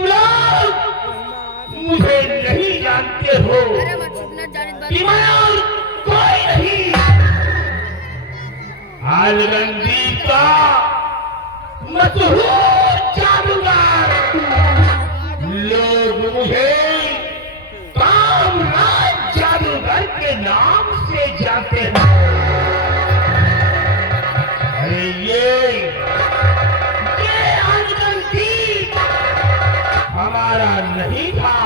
तुम लोग मुझे नहीं जानते हो कि मैं और कोई नहीं आलमगीर का मशहूर जादूगर। लोग मुझे कामराज जादूगर के नाम से जानते हैं। अरे ये आलमगीर हमारा नहीं था,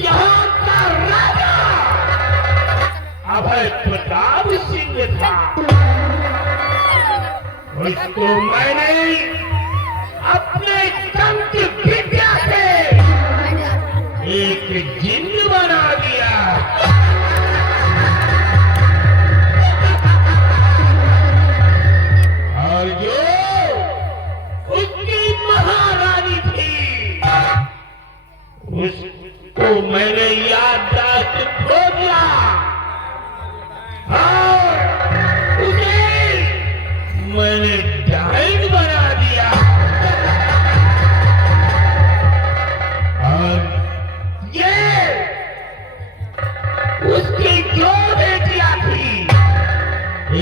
यहाँ का राजा अभय प्रताप सिंह था। उसको मैंने अपने तंत्र विद्या से एक जिन्न बना दिया। और जो उसकी महारानी थी उसको मैंने याददाश्त खो दिया और उसे मैंने डायन बना दिया। और ये उसकी दो बेटियां थी,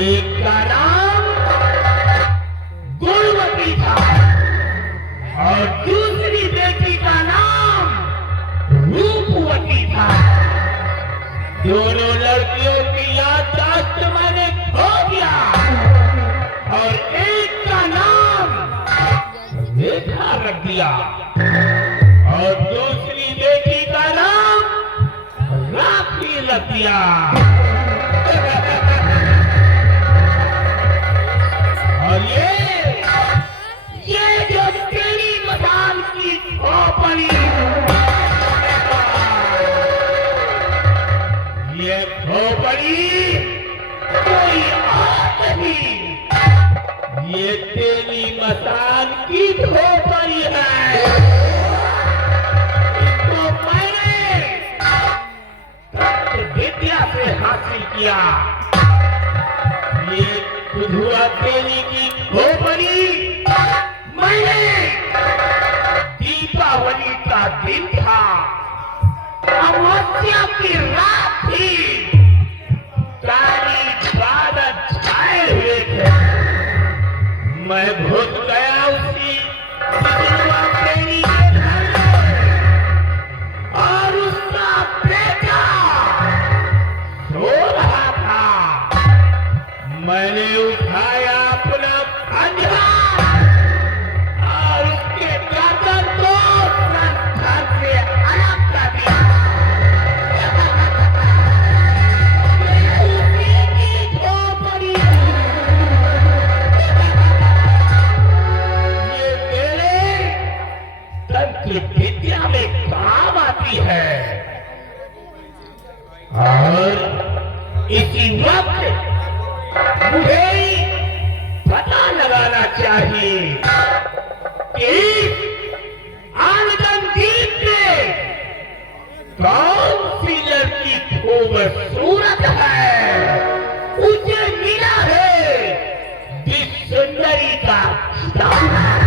एक का नाम गुणवती था और दूसरी बेटी का नाम रूपवती था। दोनों लड़कियों की याददाश्त मैंने खो दिया और एक का नाम रेखा रख दिया और दूसरी बेटी का नाम राखी रख दिया। और ये जो तेरी मसान की खोपड़ी, ये खोपड़ी कोई और नहीं, ये तेरी मसान की खोपड़ी है। इसको मैंने तंत्र विद्या से हासिल किया। ये खुदुआ तेरी की खोपड़ी मैंने दीपावली का दिन था, अमावस्या की रात थी, काली बादल छाए हुए थे। मैं घुस गया उसी खुदुआ तेरी के घर में और उसका बेटा सो रहा था। मैंने उठाया अपना खंजर और उसके गर्दन को धड़ से अलग कर दिया। उसी की खोपड़ी ये मेरे तंत्र विद्या में काम आती है। और इसी वक्त मुझे पता लगाना चाहिए कि आलमगीर में कौन सी लड़की खूबसूरत है। उसे मिला है विश्व सुंदरी का खिताब।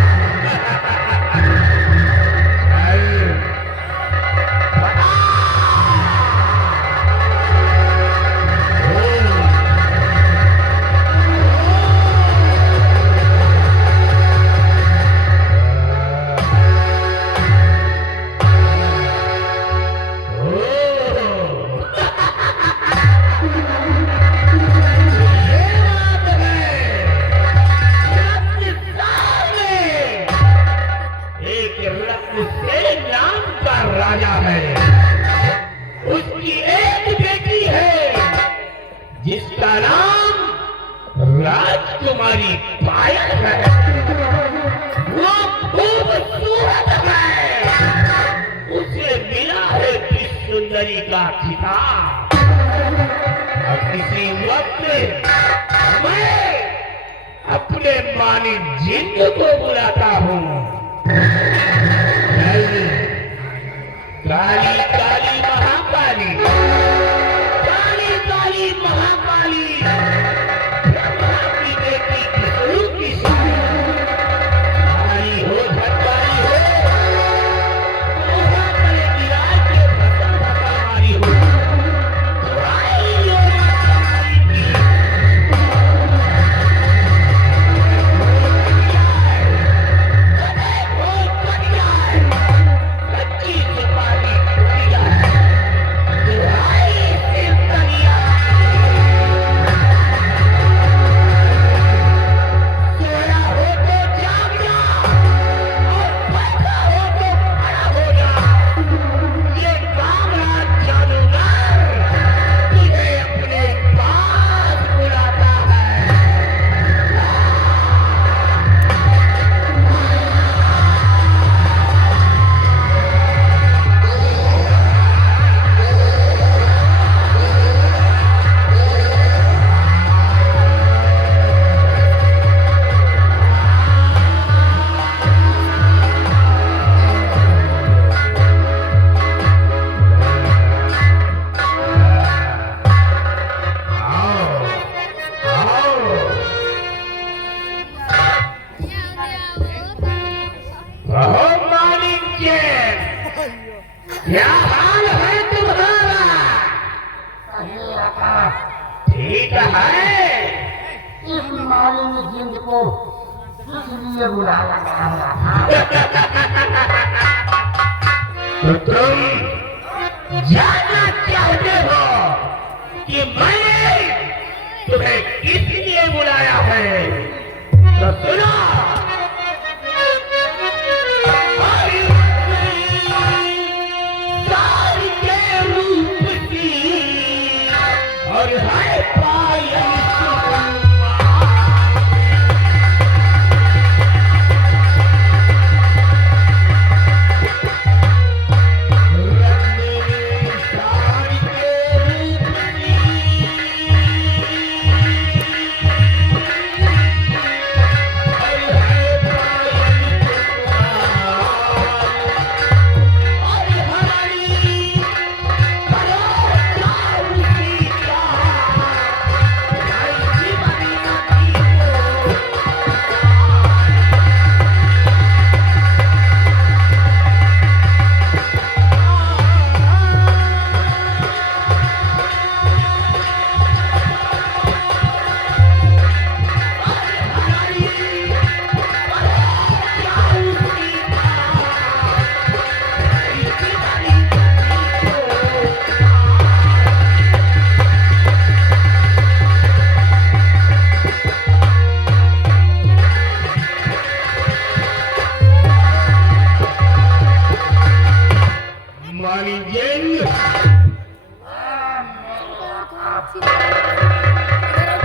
राजा है, उसकी एक बेटी है जिसका नाम राजकुमारी पायल है। वो खूबसूरत है, उसे मिला है विश्व सुंदरी का खिताब। और किसी वक्त मैं अपने मानी जिन्न को बुलाता हूँ। काली काली महाकाली, काली काली महाकाली, ब्रह्मा की बेटी विष्णु की काली हो झटकाली क्या हाल है तुम्हारा? ठीक है। इस बीमारी में जिंद को इसलिए बुलाया गया था। तो तुम जानना चाहते हो कि मैंने तुम्हें किस लिए बुलाया है? तो सुनो। सारी के रूप की और है पायल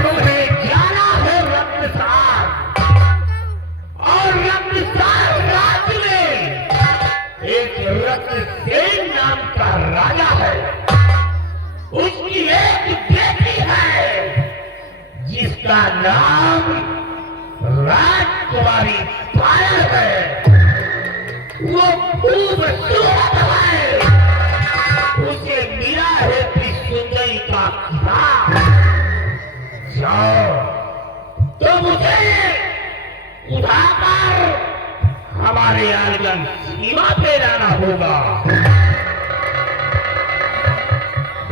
तुम्हें जाना है रत्नसार, और रत्नसार राज्य में एक रत्नसेन नाम का राजा है। उसकी एक बेटी है जिसका नाम राजकुमारी पायल है। वो खूबसूरत है। उसे मिला है सुंदरी का खिताब। जाओ तो मुझे उठाकर हमारे आलिंगन सीमा पे लाना होगा।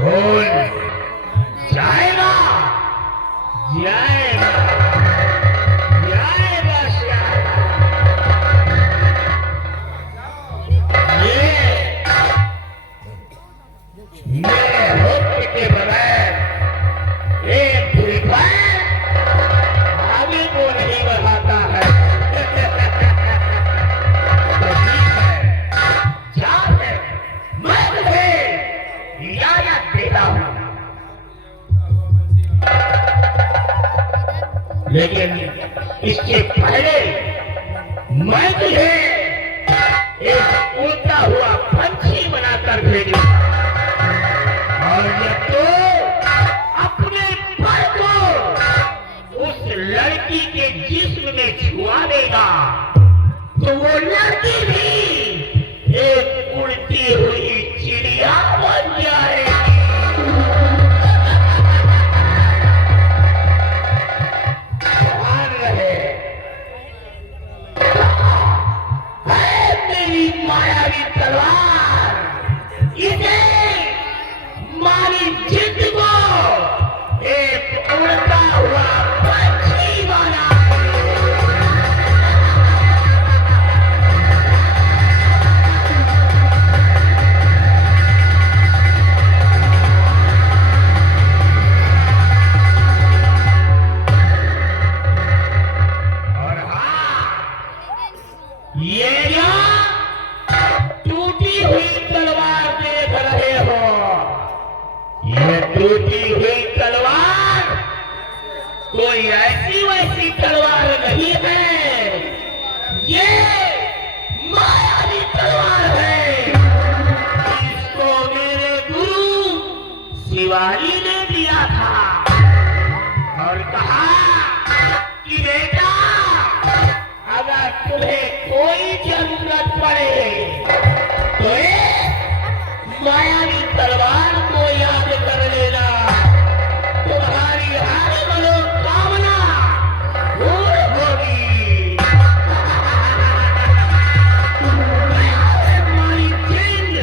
बोल जाएगा जाएगा जाएगा श्यामा। मेरे हुक्म के बगैर एक भूखा आगे को नहीं बढ़ाता है। तो ठीक है, जा है, मैं तुझे इजाजत देता हूँ। लेकिन इसके पहले मैं तुझे एक उड़ता हुआ पंछी बनाकर भेजूंगा, और जब तो अपने पर को उस लड़की के जिस्म में छुआ देगा तो वो लड़की भी एक उड़ती हुई चिड़िया बन जाएगी। ध्यान रहे, है मेरी मायावी तलवार, इसे मारी जिद को एक उड़ता हुआ पंछी बना। और हाँ, ये जो टूटी हुई तलवार देख रहे हो, ये टूटी हुई तलवार कोई ऐसी वैसी तलवार नहीं है। ये मायावी तलवार है। इसको मेरे गुरु शिवाजी ने दिया था और कहा कि बेटा, अगर तुम्हें कोई जरूरत पड़े तो मायावी तलवार को याद कर लेना, तुम्हारी हर मनोकामना पूर्ण होगी। हमारी जिंद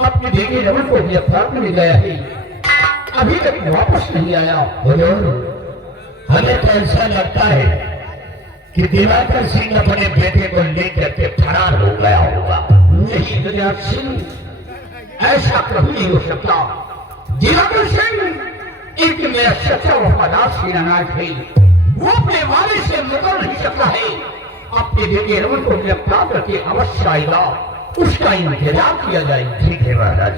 अपने बेटे रमन को गिरफ्तार में ले गया है, अभी तक वापस नहीं आया। हुजूर, हमें तो ऐसा लगता है कि दिवाकर सिंह अपने बेटे को लेकर के फरार हो गया होगा। नहीं गजराज सिंह, ऐसा कभी नहीं हो सकता। दिवाकर सिंह एक मेरा सच्चा वफादार सेनानायक है, वो अपने वाले से मुकर नहीं सकता है। अपने बेटे रमन को गिरफ्तार करके अवश्य आएगा, उसका इंतजार किया जाए। ठीक है महाराज।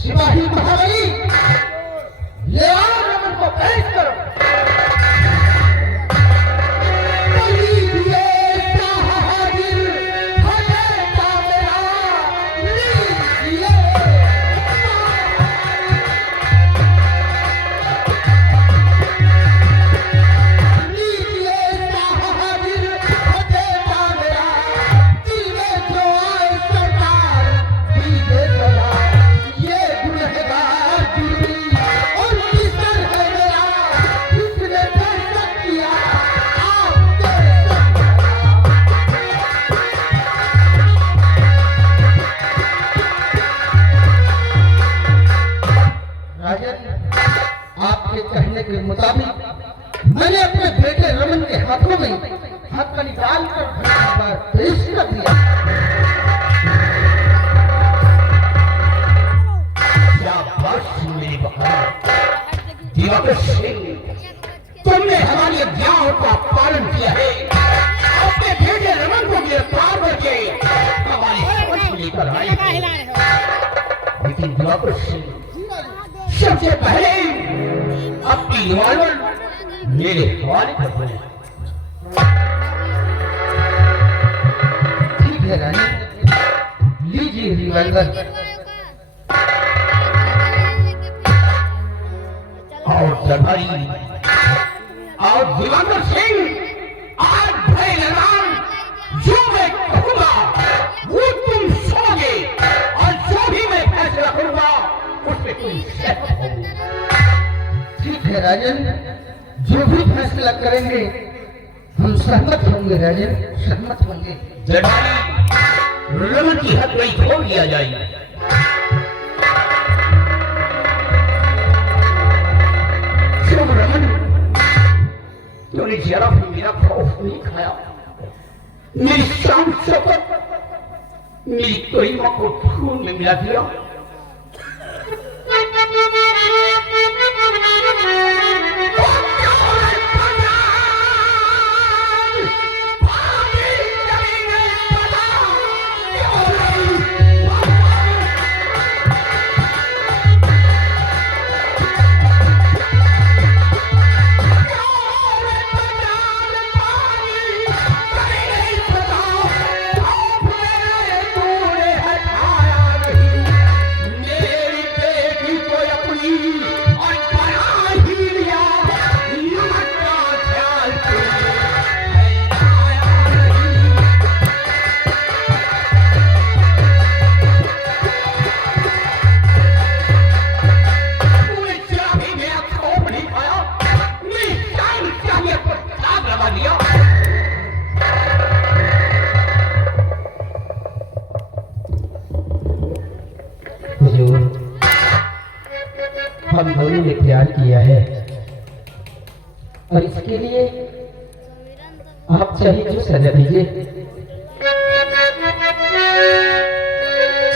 सिपाही महाबली, ले आओ रमन को, पेश करो। आपके कहने के मुताबिक मैंने अपने बेटे रमन के हाथों में हथकड़ी डालकर पेश कर दिया। मेरी दिवाकर सिंह, तुमने हमारी आज्ञाओं का पालन किया है, अपने बेटे रमन को गिरफ्तार करके हमारी समझ में लेकर आए। लेकिन दिवाकर सिंह, सबसे पहले अपनी रिवॉल्वर मेरे हवाले कर दो। ठीक है रानी, लीजिए रिवॉल्वर। और दरबारी और दिवाकर सिंह, आज भय लगान जो मैं कहूंगा वो तुम सुनोगे, और जो भी मैं फैसला करूंगा उसमें कोई शक होगी। ठीक है राजन, जो भी फैसला करेंगे हम सहमत होंगे। राजन, सहमत होंगे। दरबारी, रमन की हथकड़ी खोल दिया जाए। शुभ रमन, तूने जरा भी मेरा खौफ नहीं खाया, मेरी शान शौकत, मेरी गरिमा को खून में मिला दिया। हम दोनों ने प्यार किया है और इसके लिए आप चाहे जो सजा दीजिए।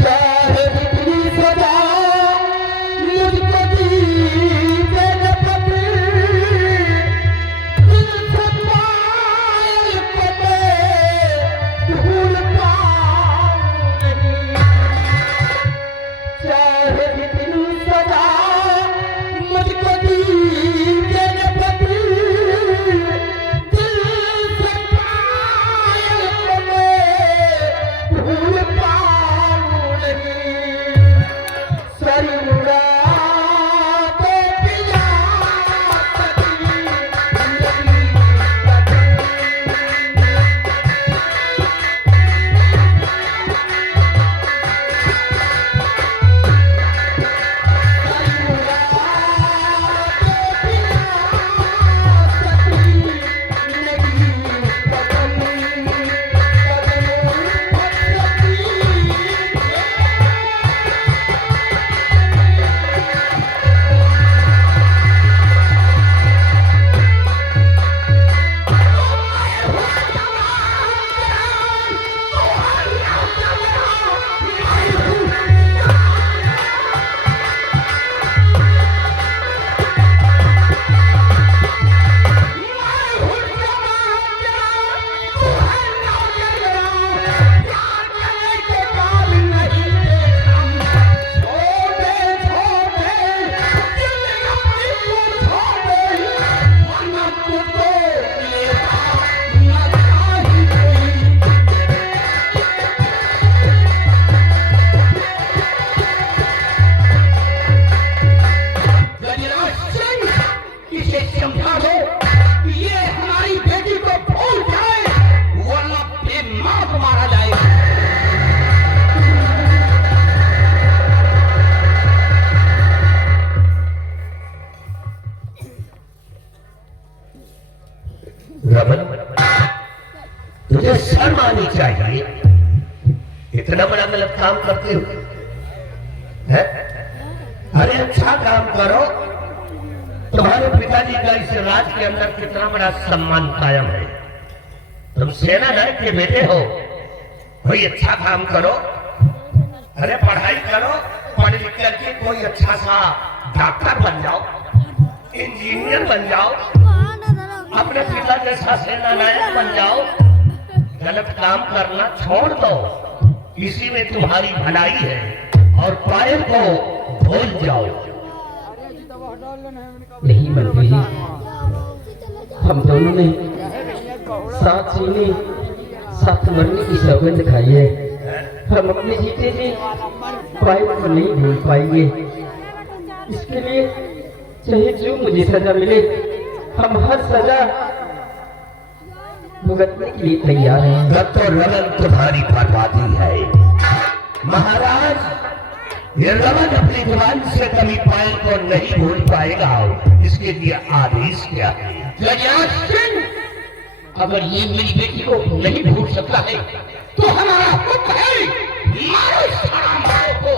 चाहे जितनी सजा मुझको दीजिए न पते, दिल से पायल को मैं भूल पाऊं नहीं। चाहे जितनी सजा मुझको दीजिए न पते, दिल से पायल को मैं भूल पाऊं। काम करते हो? है? अरे अच्छा काम करो। तुम्हारे पिताजी का इस राज के अंदर कितना बड़ा सम्मान कायम है। तुम सेना नायक के बेटे हो, कोई अच्छा काम करो। अरे पढ़ाई करो, पढ़ लिख करके कोई अच्छा सा डॉक्टर बन जाओ, इंजीनियर बन जाओ, अपने पिता जैसा सेना नायक बन जाओ। गलत काम करना छोड़ दो, इसी में तुम्हारी भलाई है। और पायल को भूल जाओ। नहीं मंत्री जी, हम दोनों ने साथ जीने साथ मरने की सौगंध खाई है। हम अपने जीते जी पायल को नहीं भूल पाएंगे। इसके लिए चाहे जो मुझे सजा मिले, हम हर सजा भुगतने के लिए तैयार हैं। तो रमन तुम्हारी बर्बादी है महाराज। ये रमन अपनी जुबान से कभी पायल को नहीं भूल पाएगा। इसके लिए आदेश क्या है? गजराज सिंह, अगर ये मेरी बेटी को नहीं भूल सकता है तो हमारा हुक्म है, मारो इस हरामखोर को।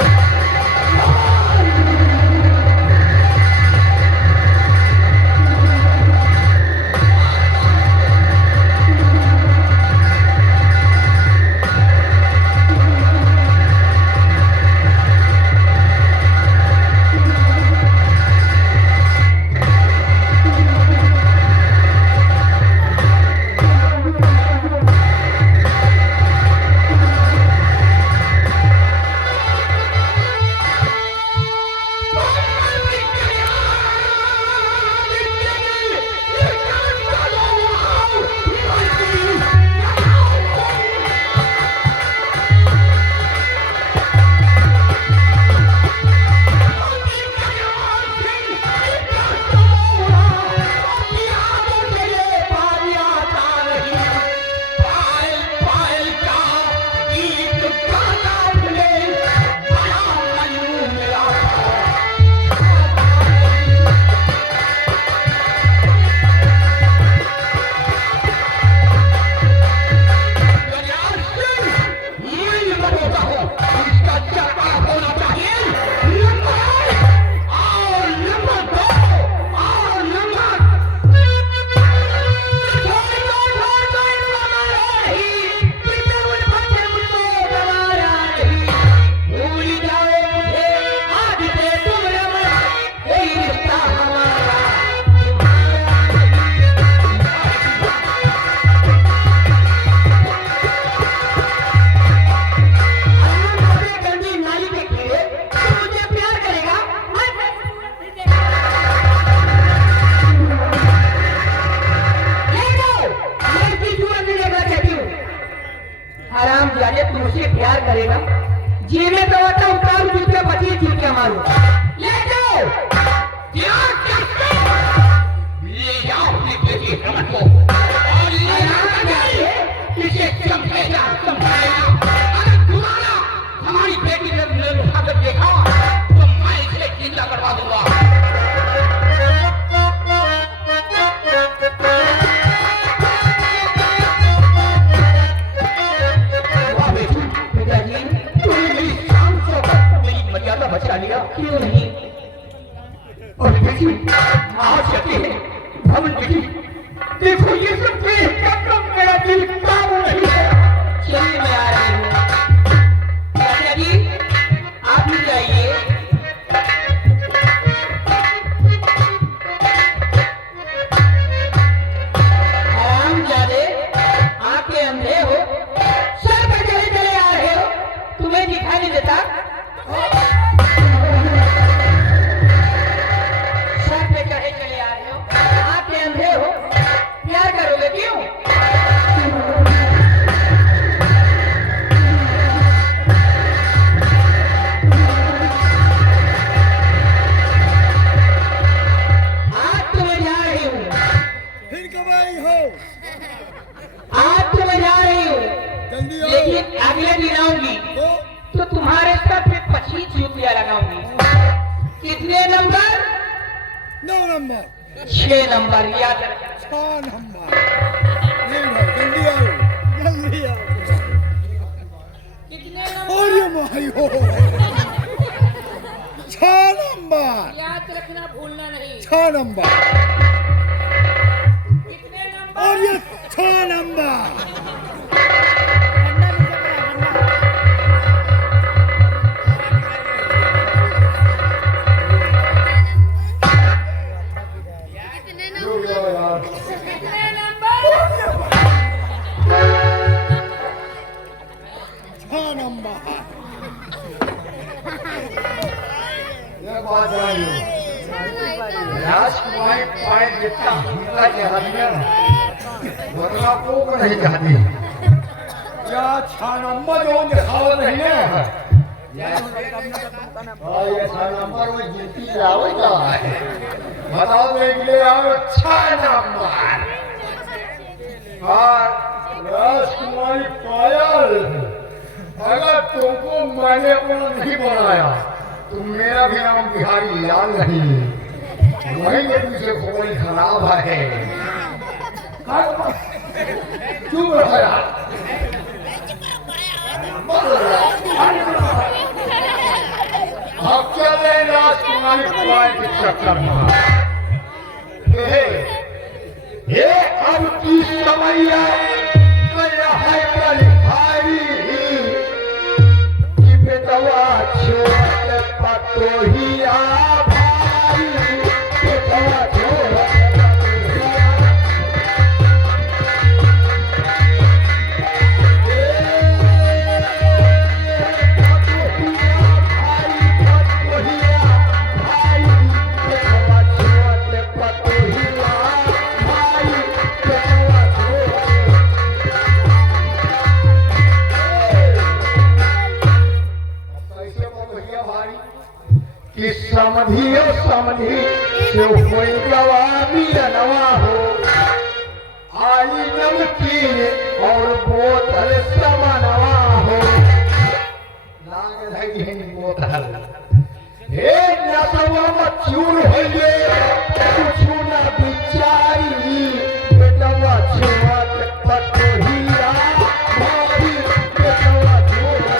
तुमसे प्यार करेगा, जीने तो आता उतार जूते बची जूते मारो। ले जाओ, ले जाओ अपनी बेटी रमन को और ले जाओ इसे समझेगा। अगर दोबारा हमारी बेटी ने उठाकर देखा तो मैं इसे जिंदा करवा दूंगा। बचा लिया क्यों नहीं? और बेटी आज कहते हैं भवन बेटी, देखो ये सब देख कर मेरा दिल काबू नहीं है। चलिए मैं आ रही हूँ। राजा जी आप भी जाइए। हरामजादे, आंखें अंधे हो, सर पे चले चले आ रहे हो, तुम्हें दिखाई नहीं देता? लेकिन अगले दिन आऊंगी तो तुम्हारे सर पे 25 रुपया लगाऊंगी। कितने नंबर? 9 नंबर, 6 नंबर याद रखना। 6 नंबर। जल्दी आओ, जल्दी आओ। कितने नंबर? और ये मायो 6 नंबर याद रखना, भूलना नहीं। 6 नंबर कितने नंबर? और ये 6 नंबर कितने नंबर? 6 नंबर राजकुमारी पाए जितना हमला जहादिया वरना को नहीं चाहती क्या 6 नंबर जो दिखावा नहीं है और ये 6 नंबर में गिनती लावेगा बताओ देंगे और 6 नंबर और राजकुमारी पायल अगर तुमको मैंने अपना नहीं बनाया तो मेरा भी नाम बिहारी लाल नहीं वही के पीछे खोपड़ी खराब है क्यों रहा यार अब चले राजकुमारी पायल के चक्कर में ये अब की समैया है बलिहारी कि बेटवा छोड़ पतोहिया भाई बेटवा छोड़ कि समझियो समझी जो कोई गवामी नवा हो आई नमकीन और बोतल समनवा हो लाग रही है बोतल हे नसवा मचूर होइए कुछ ना बिचारी बेटवा छुआत पतोहिया भाई बेटवा छुआत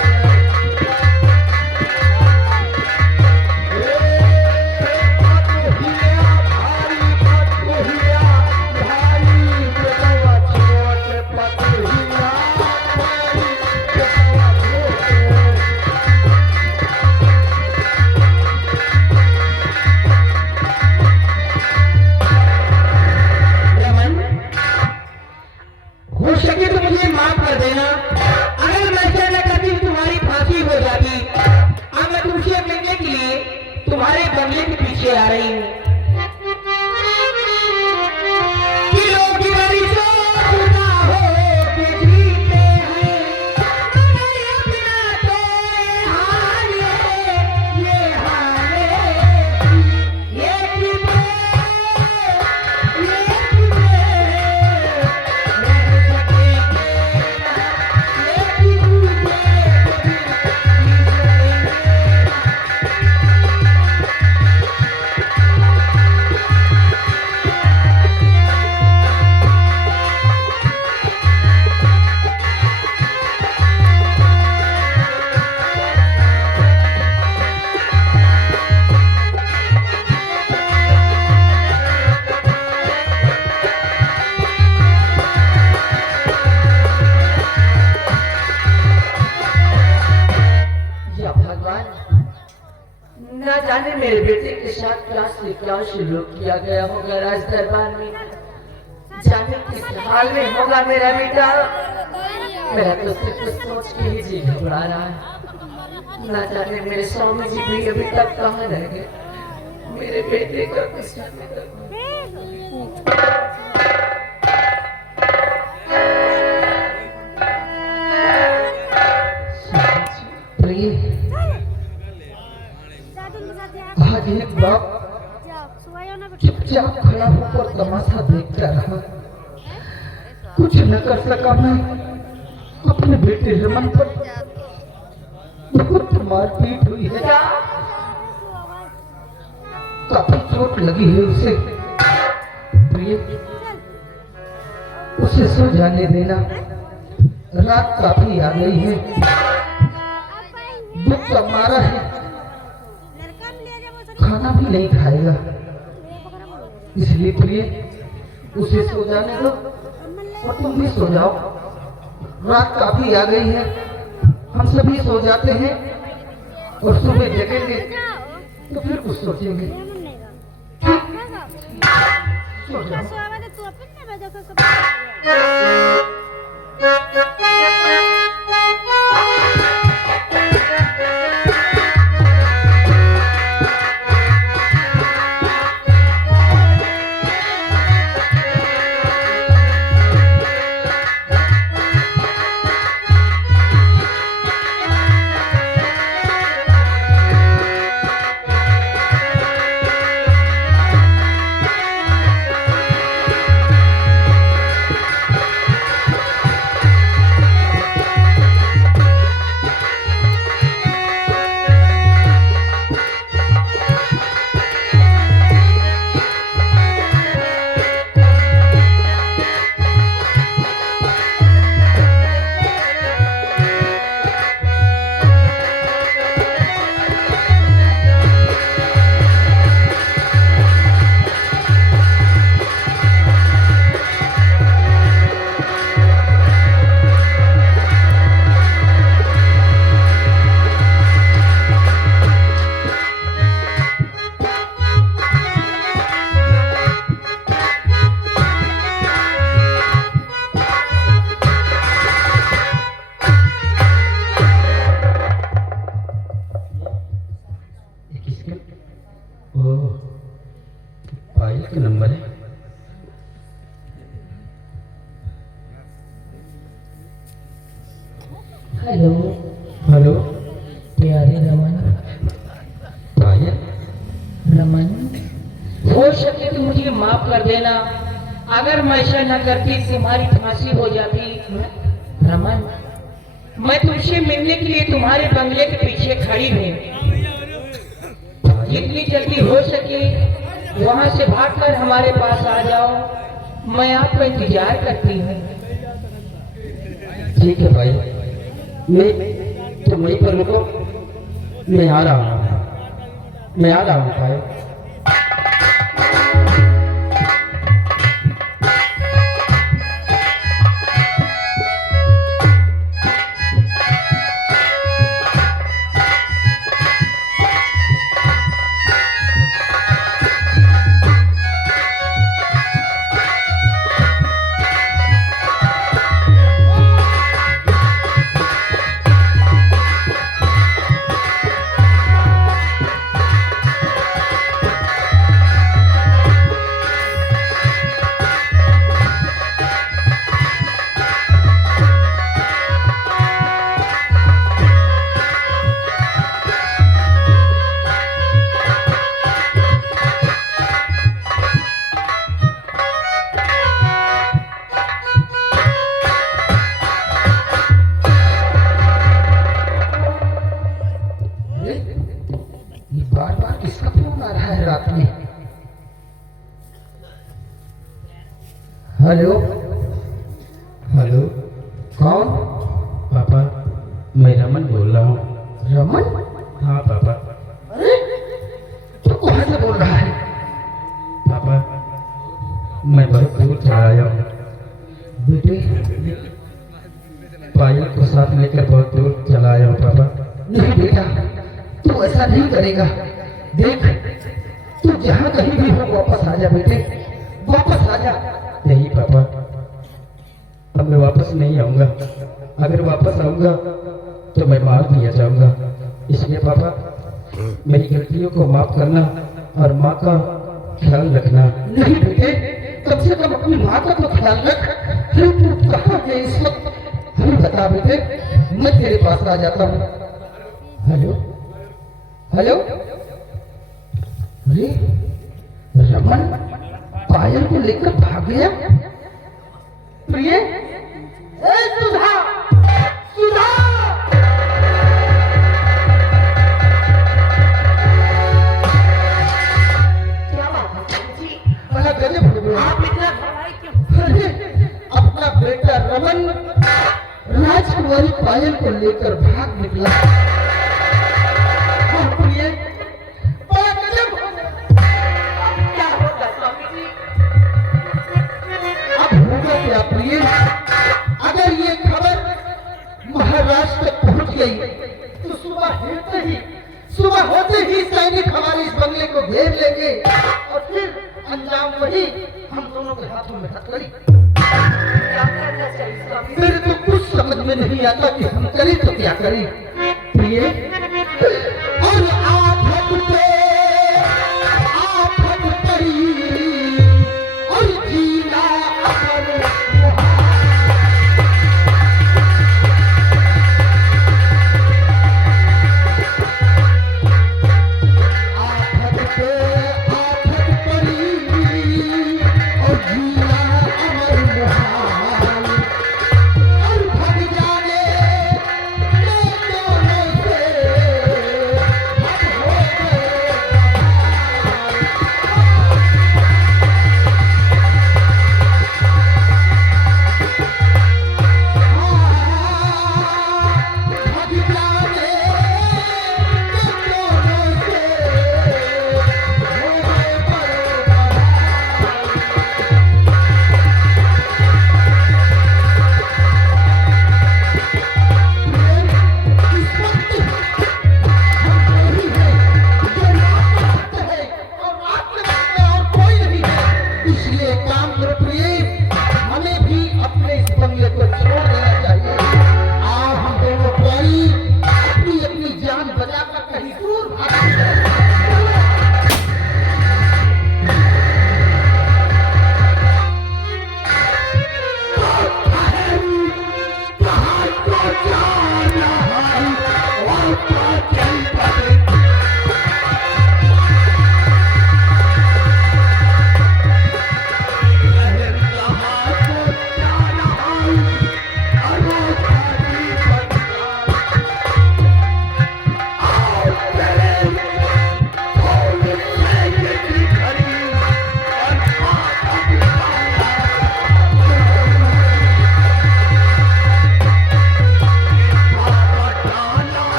हो सके तो मुझे माफ कर देना। अगर मैं चाहता करती तुम्हारी फांसी हो जाती। अब मैं तुमसे मिलने के लिए तुम्हारे बंगले के पीछे आ रही हूँ। किलों की बड़ी सोच ना हो के जीते हैं, मगर अपना तो ये हाल ये कितने ना जाने मेरे बेटे के साथ क्या से क्या शुरू किया गया होगा राज दरबार में। जाने किस हाल में होगा मेरा बेटा। मेरा तो सिर्फ सोच के ही जी घबरा रहा है। ना जाने मेरे स्वामी जी भी अभी तक कहाँ रह गए। मेरे बेटे का कुछ प्रिय आज एक बाप चुपचाप खड़ा होकर तमाशा देखता रहा। कुछ न कर सका मैं। अपने बेटे रमन पर बहुत मारपीट हुई है, काफी चोट लगी है उसे। प्रिय उसे सो जाने देना। रात काफी आ गई है। दुख का मारा है, खाना भी नहीं खाएगा। इसलिए प्रिय उसे सो जाने दो और तुम भी सो जाओ। रात काफी आ गई है, हम सभी सो जाते हैं और सुबह जगेंगे तो फिर कुछ सोचेंगे। सो जाओ। पायल का नंबर है। हेलो हेलो प्यारे रमन। पायल, रमन, हो सके तो मुझे माफ कर देना। अगर मैं ऐसा न करती तुम्हारी फांसी हो जाती। रमन, मैं तुमसे मिलने के लिए तुम्हारे बंगले के पीछे खड़ी हूँ। जितनी जल्दी हो सके वहाँ से भागकर हमारे पास आ जाओ। मैं आपका इंतजार करती हूँ। ठीक है भाई, मैं तुम वहीं पर रुको, मैं आ रहा हूँ, मैं आ रहा हूँ भाई। बार बार किसका फोन आ रहा है रात में? हेलो हेलो, कौन? पापा, मैं रमन बोल रहा हूँ। रमन? हाँ पापा। अरे तो कहाँ से बोल रहा है? पापा, मैं बहुत दूर चला आया हूँ। बेटे, पायल को साथ लेकर बहुत दूर चला आया हूँ पापा। नहीं बेटा, तू ऐसा नहीं करेगा। देख, तू जहाँ कहीं भी हो वापस आ जा बेटे, वापस आ जा। नहीं पापा, अब मैं वापस नहीं आऊंगा। अगर वापस आऊंगा तो मैं मार दिया जाऊंगा। इसलिए पापा, मेरी गलतियों को माफ करना और माँ का ख्याल रखना। नहीं बेटे, कम से कम अपनी माँ का तो ख्याल रख। अरे तू कहाँ है इस वक्त? हमें बता बेटे, मैं तेरे पास आ जाता हूँ। हेलो हेलो, अरे रमन पायल को लेकर भाग गया। प्रिय, ए सुधा, सुधा! क्या बात है जी? बड़ा गजब हो गया। आप इतना घबराए क्यों? अरे अपना बेटा रमन राजकुमारी पायल को लेकर भाग निकला। गई तो सुबह होते ही सैनिक हमारे इस बंगले को घेर लेंगे और फिर अंजाम वही, हम दोनों के हाथों में हथकड़ी। मेरे तो कुछ समझ में नहीं आता कि हम करें तो क्या करें प्रिय। और आफत पड़ी और जीना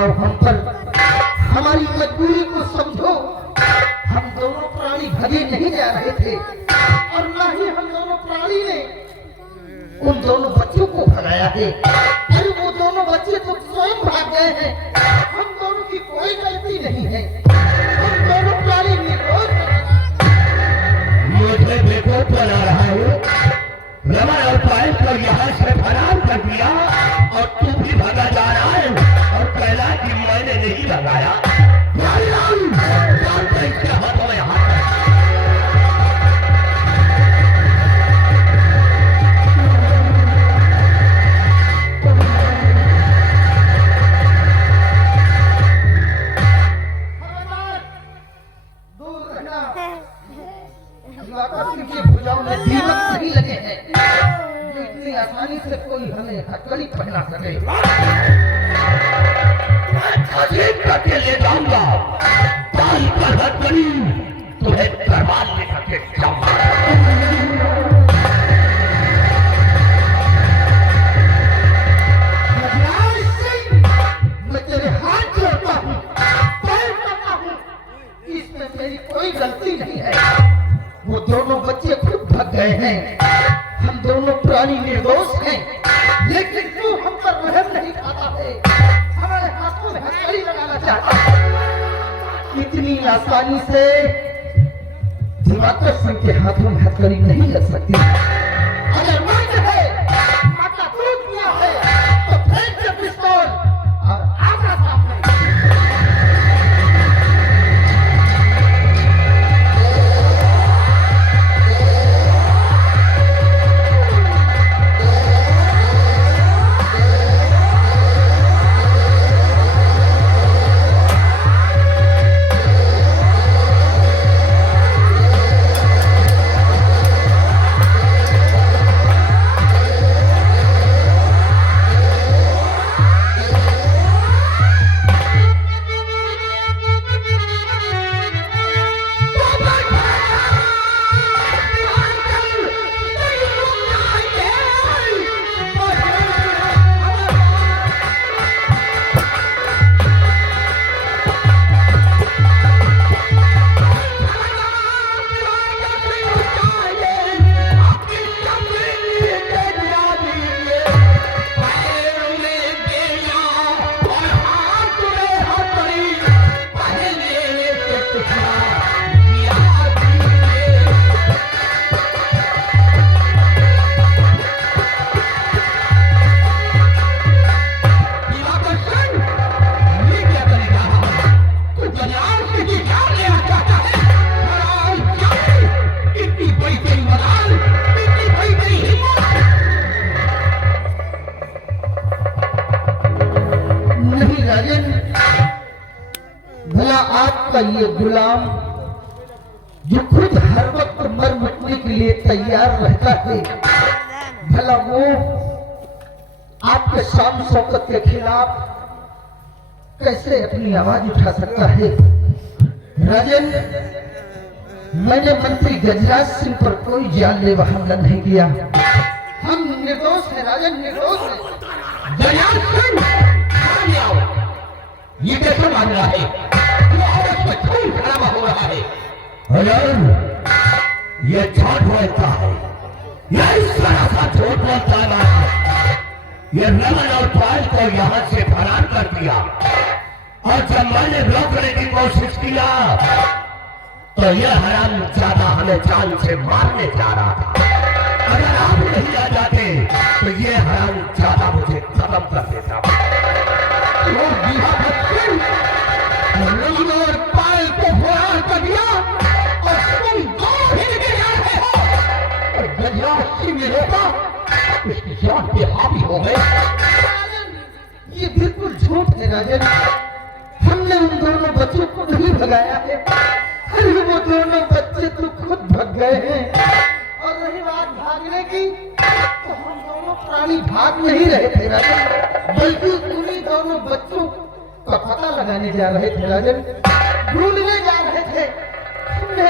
अमर हम पर हमारी मजबूरी को समझो। हम दोनों प्राणी भगे नहीं जा रहे थे और ना ही हम दोनों प्राणी ने उन दोनों बच्चों को भगाया है। अरे वो दोनों बच्चे तो स्वयं भाग गए हैं। हम दोनों की कोई गलती नहीं है। हम दोनों प्राणी निर्दोष हैं। मुझे बेवकूफ बना रहा है। रमन और पायल को यहाँ से फरार कर दिया और तू भी भागा जा रहा है और कहला कि मैंने नहीं लगाया। इसके हाथों में हाथ दूर रहना। दिवाकर सिंह के भुजाओं में दीमक नहीं लगे हैं जो इतनी आसानी से कोई हमें हथकड़ी पहना सके। अजीब करके ले जाऊंगा ताल पर हथकड़ी तुम्हें करवा ले करके जाऊंगा। मैं तेरे हाथ जोड़ता हूँ, पैर पकड़ता हूँ, इसमें मेरी कोई गलती नहीं है। वो दोनों बच्चे खुद भाग गए हैं। हम दोनों प्राणी निर्दोष हैं, लेकिन तू हम पर रहम नहीं खाता है। हमारे हाथों में हथकड़ी लगाना चाहता है। इतनी आसानी से दिवाकर सिंह के हाथों में हथकड़ी नहीं लग सकती। अगर मर्द है, माता दूध दिया है, तो फेंक दे पिस्तौल और आगा सामने। भला आपका ये गुलाम जो खुद हर वक्त मर मिटने के लिए तैयार रहता है, भला वो आपके शान शौकत के खिलाफ कैसे अपनी आवाज उठा सकता है? राजन, मैंने मंत्री गजराज सिंह पर कोई जानलेवा हमला नहीं किया। हम निर्दोष हैं राजन, निर्दोष हैं। गजराज सिंह, ध्यान आओ। ये कैसे मान रहा है? वो औरत में खून खराबा हो रहा है। अरे ये झूठ बोलता है, ये इस तरह का झूठ बोलता है। ये रमन और पाल को यहाँ से फरार कर दिया, और जब मैंने रोकने की कोशिश किया तो ये हराम ज्यादा हमें जान से मारने जा रहा था। अगर आप नहीं आ जाते तो ये हराम ज्यादा मुझे खत्म कर देता। वो विभाग सिंह रमन और पाल को फरार कर दिया और तुम दोनों ही निकल जा रहे हो। और गजराज सिंह ने रोका, उसकी जान पे हावी हो गए। ये बिल्कुल झूठ है राजन। हमने उन दोनों बच्चों को नहीं भगाया है। अरे वो दोनों बच्चे तो खुद भग गए हैं। और रही बात भागने की, तो हम दोनों प्राणी भाग नहीं रहे थे राजन, बल्कि उन्हीं दोनों बच्चों का पता लगाने जा रहे थे राजन, ढूंढने जा रहे थे। हमने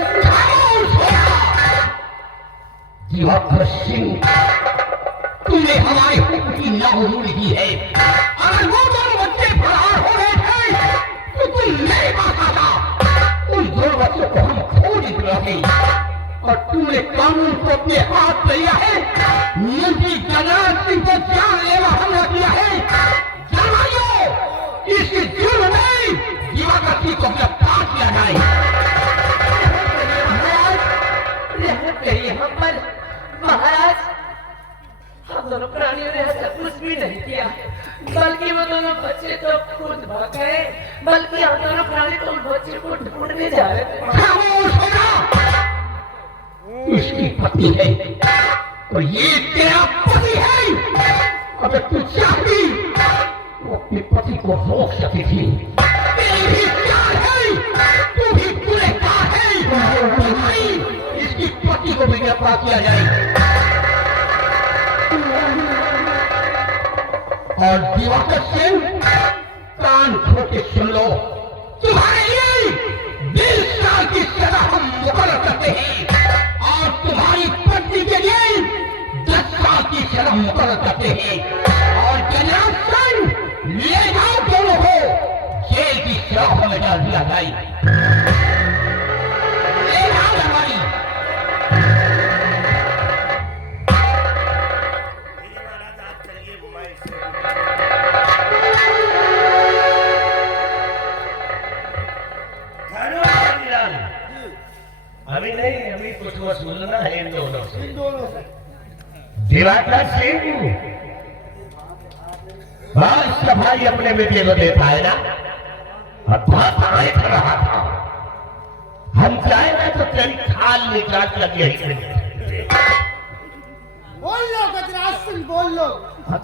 दिवाकर सिंह, तुमने हमारे हुक्म की नाउजूरी की है। अगर वो दोनों बच्चे फरार हो गए थे तो तुम नहीं बात था। उन दोनों बच्चों को हम खोज निकले और तुमने कानून को अपने हाथ में लिया है। मंत्री गजराज सिंह को जानलेवा हमला किया है। जमाइयो, इसकी जुर्म नहीं, दिवाकर सिंह को गिरफ्तार किया जाए। करिए हम पर महाराज, हम दोनों प्राणियों ने ऐसा कुछ भी नहीं किया, बल्कि वो दोनों बच्चे तो खुद भाग गए, बल्कि हम दोनों प्राणी तो उन बच्चे को ढूंढने जा रहे थे। खामोश हो जा। उसकी पत्नी है और ये तेरा पति है। अगर तू चाहती वो अपने पति को रोक सकती थी। तेरी भी जान है, तू भी गुनहगार है। नहीं, इसकी पति को भी गिरफ्तार किया जाए। और दिवाकर सिंह, कान खोल के सुन लो, तुम्हारे लिए 20 साल की सजा हम मुकर्रर करते हैं और तुम्हारी पत्नी के लिए 10 साल की सजा मुकर्रर करते हैं। और गजराज सिंह, ले जाओ दोनों को जेल की सलाखों में डाल दिया जाए। ले जाओ हमारी। अभी नहीं, अभी कुछ वसूलना है इन दोनों से। दिवाकर सिंह, बस सफाई अपने बेटे को देता है ना, अध्याय कर रहा था। हम चाहे ना तो तेरी खाल निकाल कर यही करेंगे। बोल लो गजराज सिंह, बोल लो।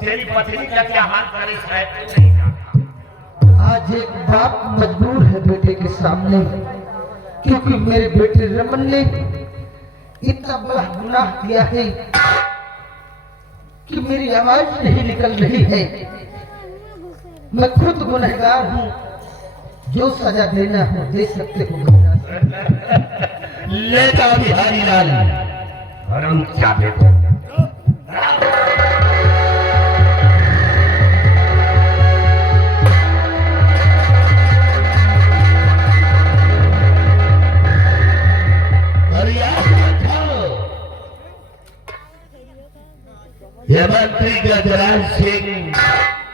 तेरी पत्नी का क्या हाल करे शायद तू नहीं जानता। आज एक बाप मजबूर है बेटे के सामने, क्योंकि मेरे बेटे रमन ने इतना बड़ा गुनाह किया है कि मेरी आवाज नहीं निकल रही है। मैं खुद गुनहगार हूँ, जो सजा देना हो दे सकते हो। ले जाओ बिहारी लाल, और हम चाहते थे ये मंत्री गजराज सिंह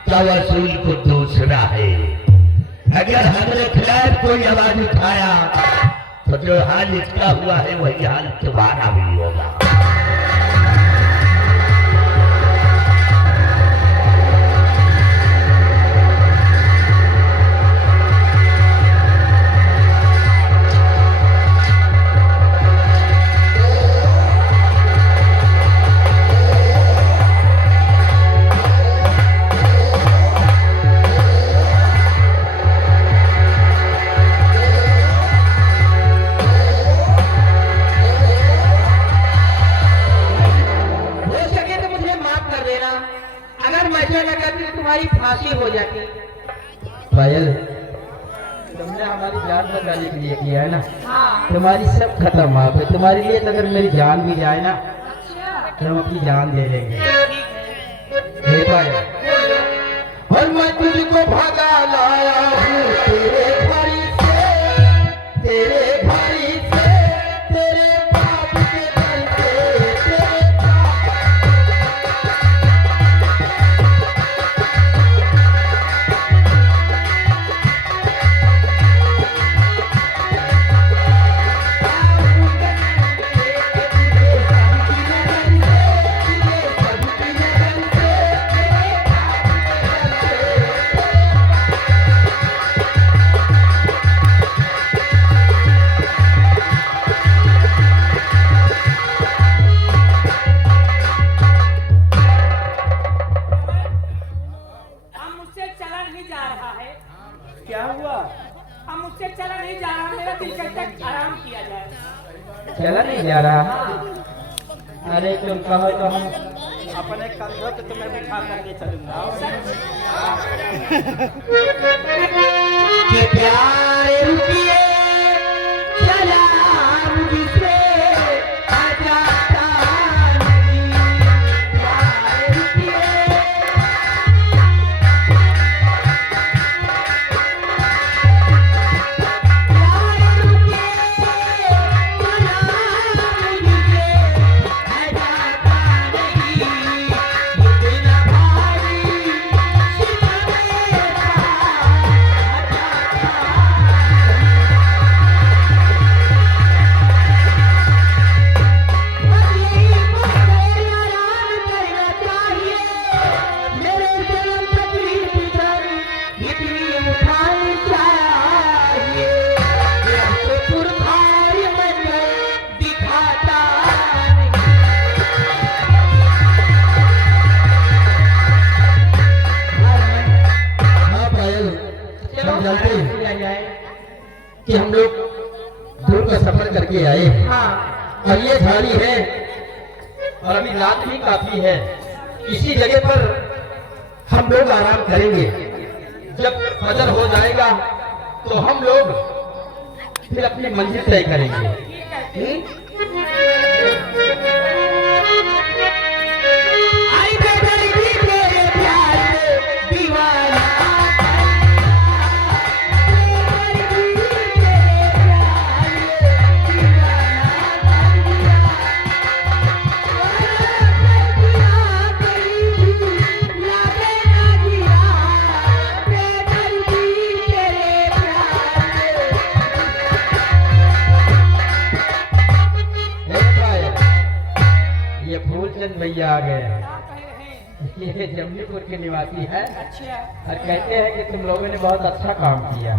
का वसूल को दूसरा है। अगर हमने खिलाफ कोई आवाज उठाया तो जो हाल इसका हुआ है वही हाल तुम्हारा भी होगा। पायल, तुमने हमारी जान बचाने के लिए किया है ना, हाँ तुम्हारी सब खत्म माफ है। तुम्हारे लिए तो अगर मेरी जान भी जाए ना अच्छा तो हम अपनी जान दे देंगे। ठीक है हे पायल, और मैं तुझको भगा लाया हूँ तेरे घर से, तेरे घर से, तेरे बाप के घर से, तेरे बाप। हम मुझसे चला नहीं जा रहा है। क्या हुआ? हम मुझसे चला नहीं जा रहा, मेरा दिल करता है आराम किया जाए। चला नहीं जा रहा? अरे तुम कहो तो हम अपने कंधों पे तुम्हें बिठा करके चलूंगा। के प्यारे रुकिए चला मुझसे आ जाता नहीं, प्यारे रुकिए। प्यारे रुकिए चला मुझसे आ जाता नहीं, इतना भारी सिमरे का आ जाता। कि हम लोग दूर का सफर करके आए हाँ और ये झाड़ी है और अभी रात भी काफी है। इसी जगह पर हम लोग आराम करेंगे। जब फजर हो जाएगा तो हम लोग फिर अपनी मंजिल तय करेंगे। आई बेदर्दी तेरे प्यार से दीवाना, ये फूलचंद भैया आ गए। क्या कह रहे हैं? ये जमनीपुर के निवासी है अच्छा और कहते हैं कि तुम लोगों ने बहुत अच्छा काम किया।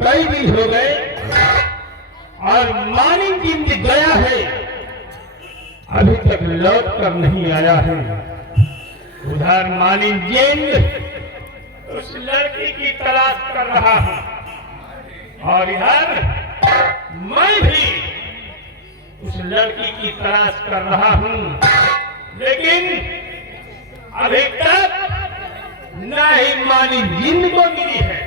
कई दिन हो गए और मानिक दिन भी गया है, अभी तक लौट कर नहीं आया है। उधर मानिक जिंद उस लड़की की तलाश कर रहा है और इधर मैं भी उस लड़की की तलाश कर रहा हूं, लेकिन अभी तक न ही मानिक जिंद को मिली है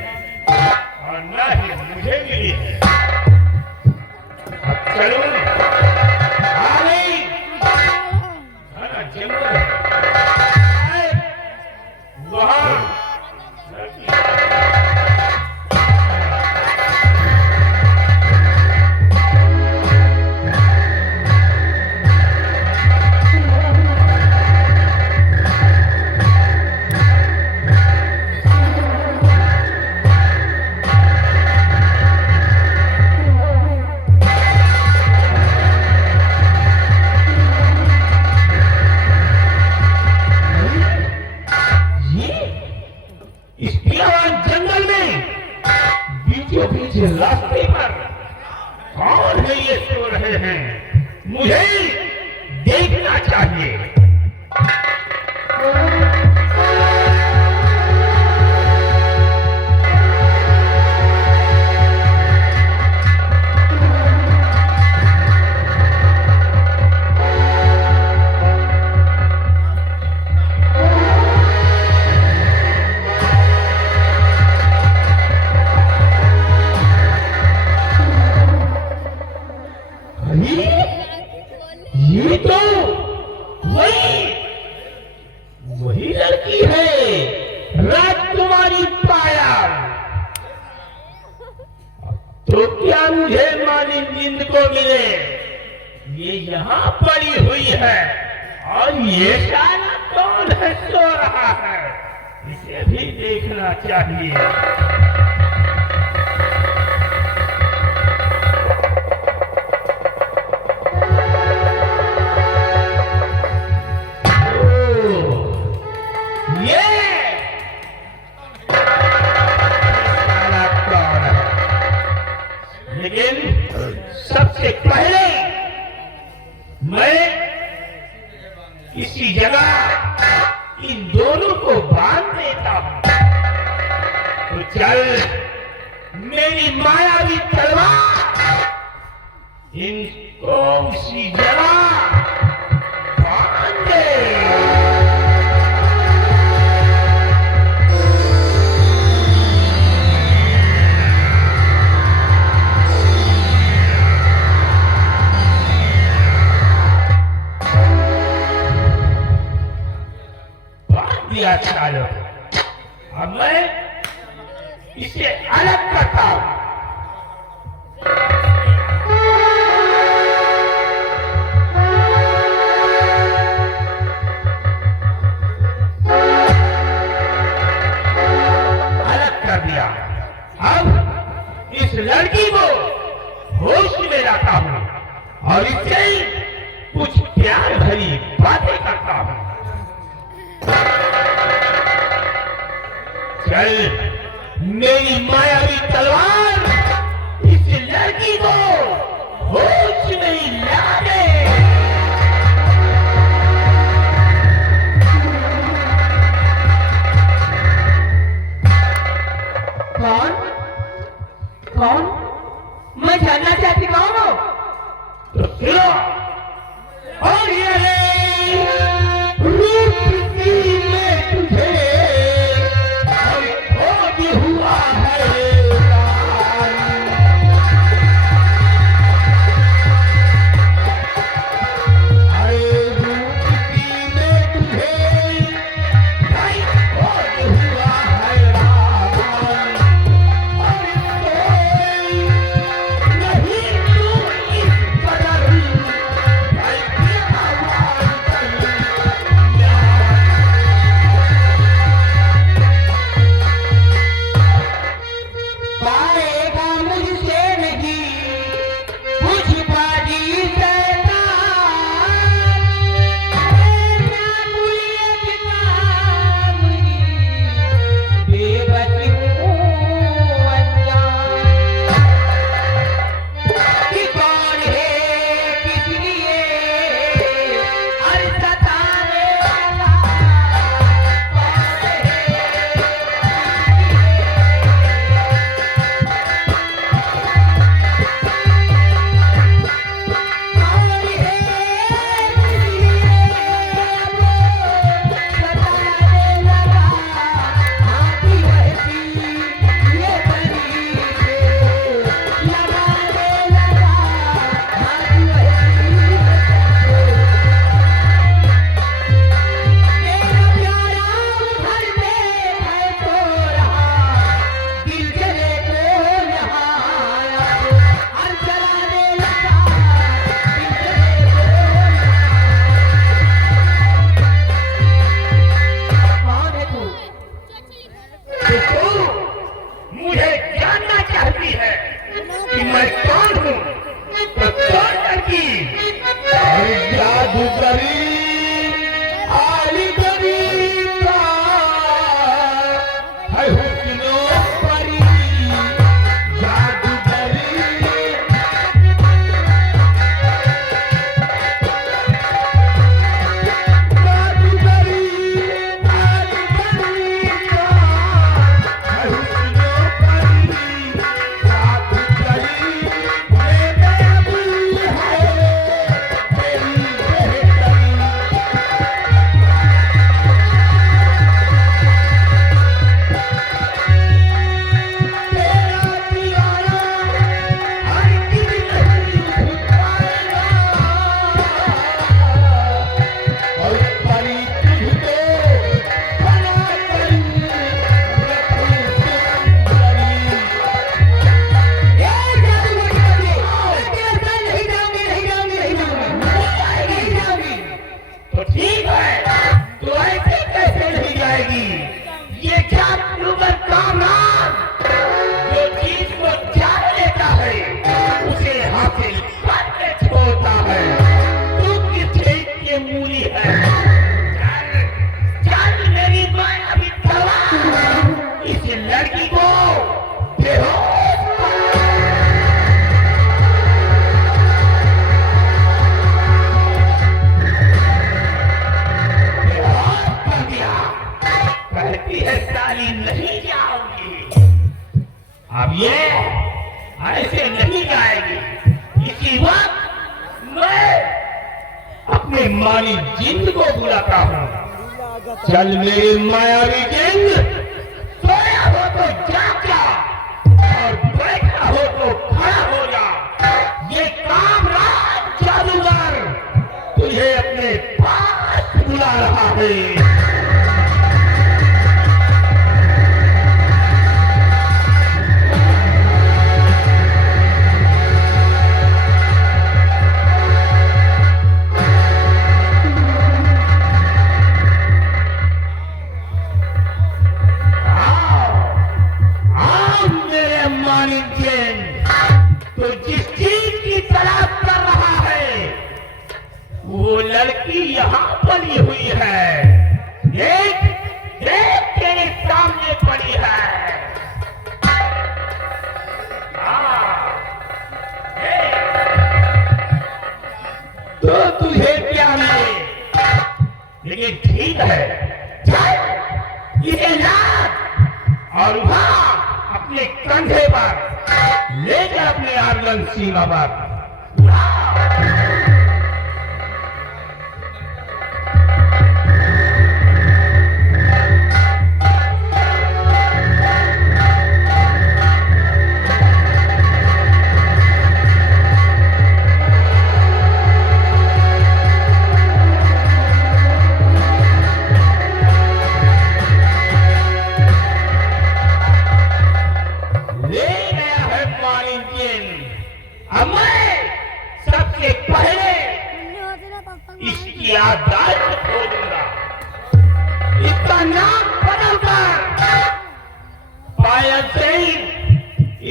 और न ही मुझे मिली है। अब चलो आ गई, घना जंगल है, वहां लड़की भैये सो रहे हैं, मुझे देखना चाहिए। ये तो वही लड़की है, राजकुमारी पायल। तो क्या मुझे माली नींद को मिले? ये यहाँ पड़ी हुई है, और ये साला कौन है सो रहा है? इसे भी देखना चाहिए। लेकिन सबसे पहले मैं किसी जगह इन दोनों को बांध देता हूं। तो चल, मेरी मायावी तलवार इनको उसी जगह बांध दे। दिया चालो, अब मैं इसे अलग करता हूं। अलग कर दिया। अब इस लड़की को होश में लाता हूं और इससे कुछ प्यार भरी बातें करता हूं। चल, मेरी मायावी तलवार इस लड़की को होश में ला दे। कौन कौन? मैं जानना चाहती कौन हो? तो सुनो, मैं अपने माली जिंद को बुलाता हूँ। चल मेरे मायावी जिंद, सोया हो तो जाग जा और बैठा हो तो खड़ा हो जा। ये कामराज जादूगर तुझे अपने पास बुला रहा है। तो जिस चीज की तलाश कर रहा है वो लड़की यहाँ पड़ी हुई है। देख देख तेरे सामने पड़ी है। तो तुझे क्या मिले, लेकिन ठीक है, चल इसे लाद और वहां अपने कंधे पर लेकर अपने आर्गन सीमा पर। याददाश्त खोलूंगा, इसका नाम बदलकर पायल से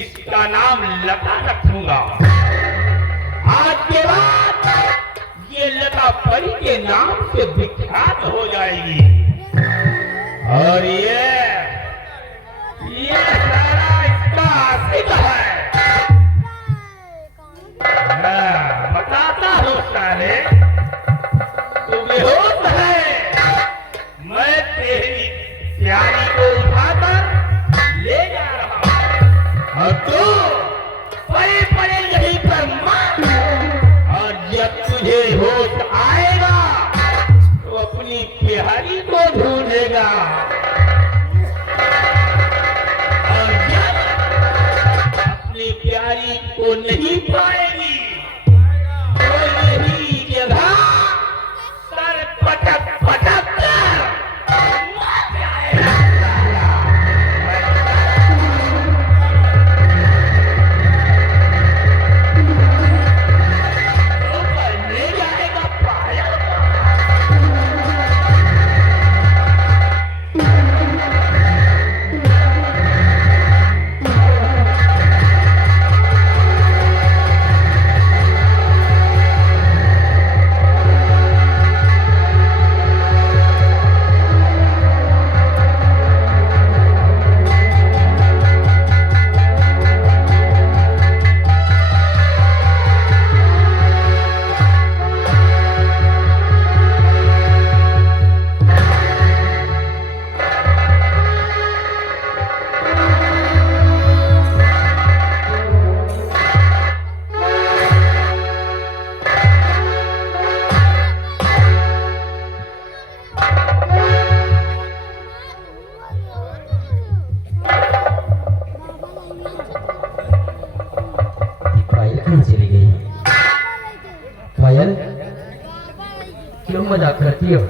इसका नाम लता रखूंगा। आज के बाद ये लता परी के नाम से विख्यात हो जाएगी। और ये सारा इसका आशिक है। मैं बताता हूँ साले, बेहोश है। मैं तेरी प्यारी को उठाकर ले जा रहा हूं और तू पड़े पड़े यहीं पर मर। और जब तुझे होश आएगा तो अपनी प्यारी को ढूंढेगा और जब अपनी प्यारी को नहीं पाएगी तो यही जगह पटक पटक मर जाएगा। ले जाएगा पायल। पायल, क्यों मजाक करती हो?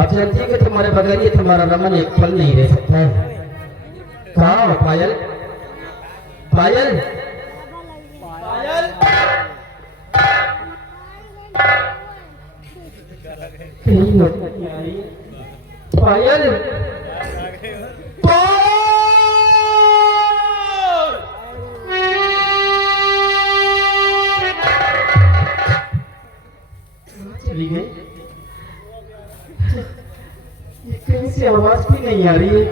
आप जानती है कि तुम्हारे बगैर ये तुम्हारा रमन एक पल नहीं रह सकता है। कहाँ हो पायल? पायल, पायल, चली गई। कहीं से आवाज भी नहीं आ रही है।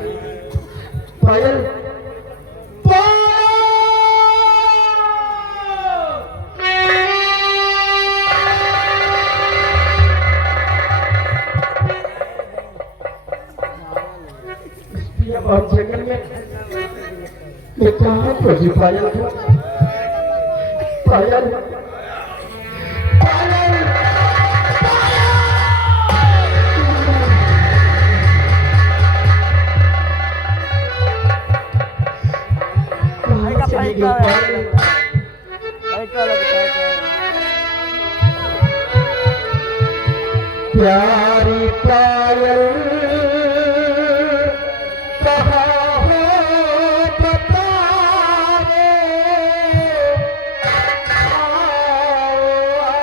पायल, और जंगल में मैं कहाँ पहुंची पायल को? पायल, चली गई पायल। प्यारी पायल कहाँ हो बता रे, आओ आओ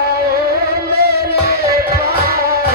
मेरे पास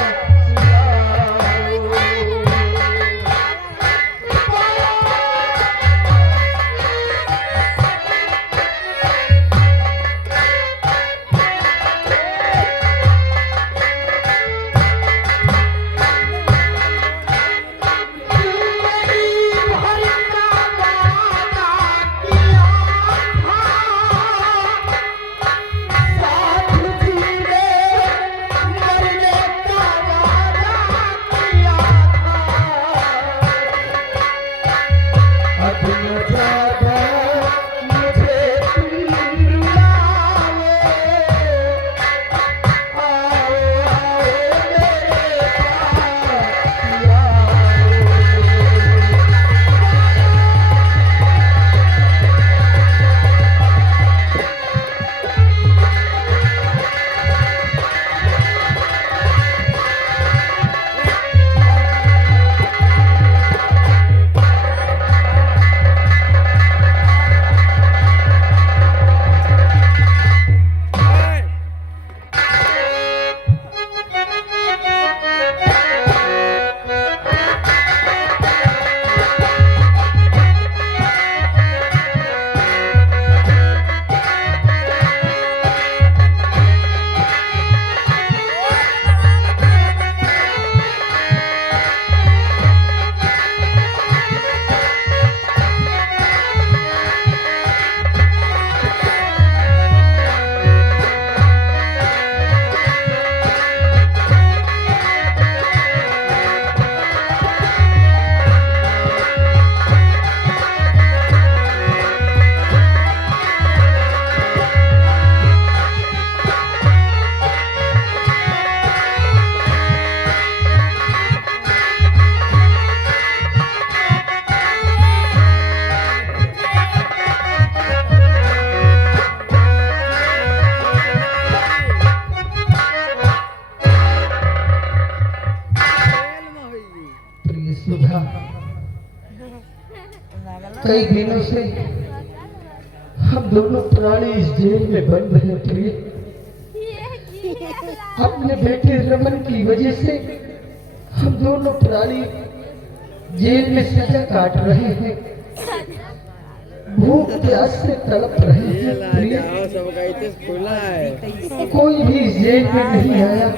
सुधा। कई दिनों से हम दोनों प्राणी इस जेल में बंद हैं प्रिय। अपने बेटे रमन की वजह से हम दोनों प्राणी जेल में सजा काट रहे हैं, भूख प्यास से तड़प रहे हैं प्रिय। कोई भी इस जेल में नहीं आया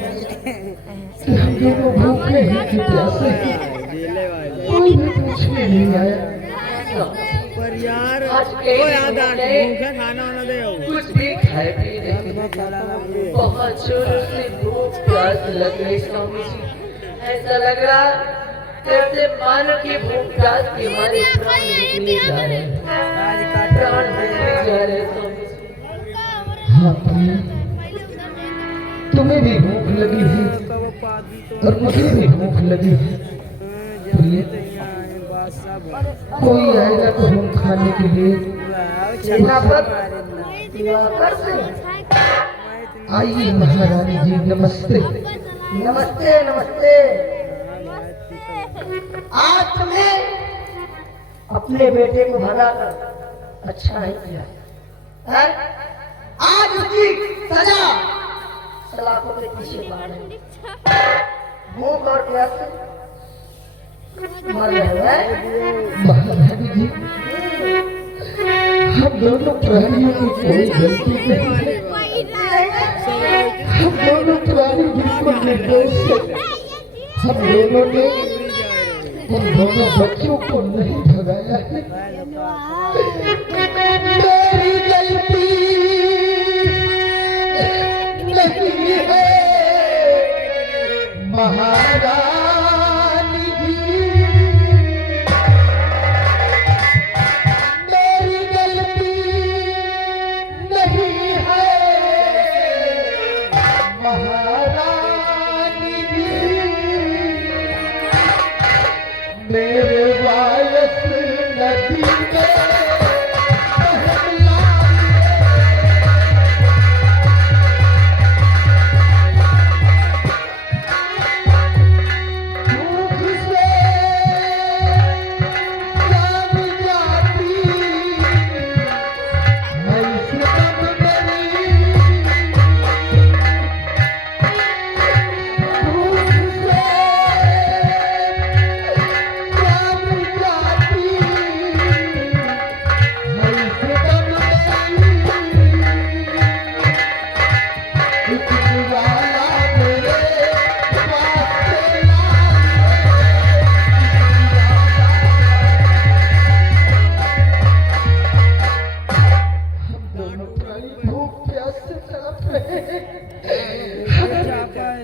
कि हम दोनों भूखे हैं कि प्यासे हैं, कोई भी पूछने नहीं आया। पर यार खाना वाना दे, कुछ भी खाए पी नहीं, बहुत जोरों से भूख प्यास लग रही स्वामी जी। ऐसा लग रहा जैसे मानो की भूख प्यास की हमारे प्राण निकले जा रहे हैं, प्राण निकले जा रहे हैं स्वामी जी। हाँ प्रिय, तुम्हें भी भूख लगी है और मुझे भी भूख लगी है प्रिय। कोई आएगा तो हम खाने के लिए आइए महारानी जी। नमस्ते नमस्ते नमस्ते। आज तुमने अपने बेटे को भगा कर अच्छा नहीं किया है? आज उसकी सजा सलाखों के पीछे बाहर है। भूख और प्यास से मर रहे हैं। महारानी जी, हम दोनों प्राणियों की कोई गलती नहीं है, हम दोनों प्राणी बिल्कुल निर्दोष हैं। हम दोनों ने उन दोनों बच्चों को नहीं भगाया है। मेरी गलती नहीं है महारानी जी, मेरी गलती नहीं है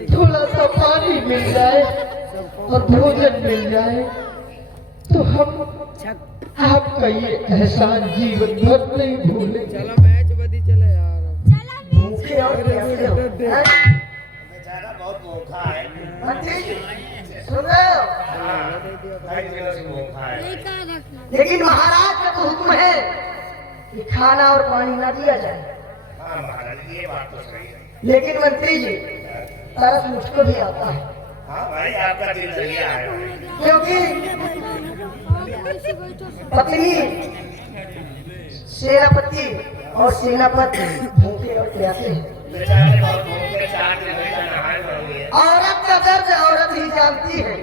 थोड़ा सा पानी मिल जाए और भोजन मिल जाए तो हम आपका ये एहसान जीवन भर नहीं भूले। भूखे और प्यासे हो, हैं? बेचारा बहुत भूखा है। मंत्री जी, सुन रहे हो? कई दिनों से भूखा है। लेकिन महाराज का तो हुक्म है कि खाना और पानी ना दिया जाए। हाँ महाराज, ये बात तो सही है। लेकिन मंत्री जी, तरस मुझको भी आता है, हाँ भाई, आपका दिल दरिया है। क्योंकि पत्नी सेनापति और सेनापति भूखे और प्यासे हैं। बेचारे बहुत भूखे, 4 दिन पहले नहाए होंगे। औरत का दर्द औरत ही जानती है,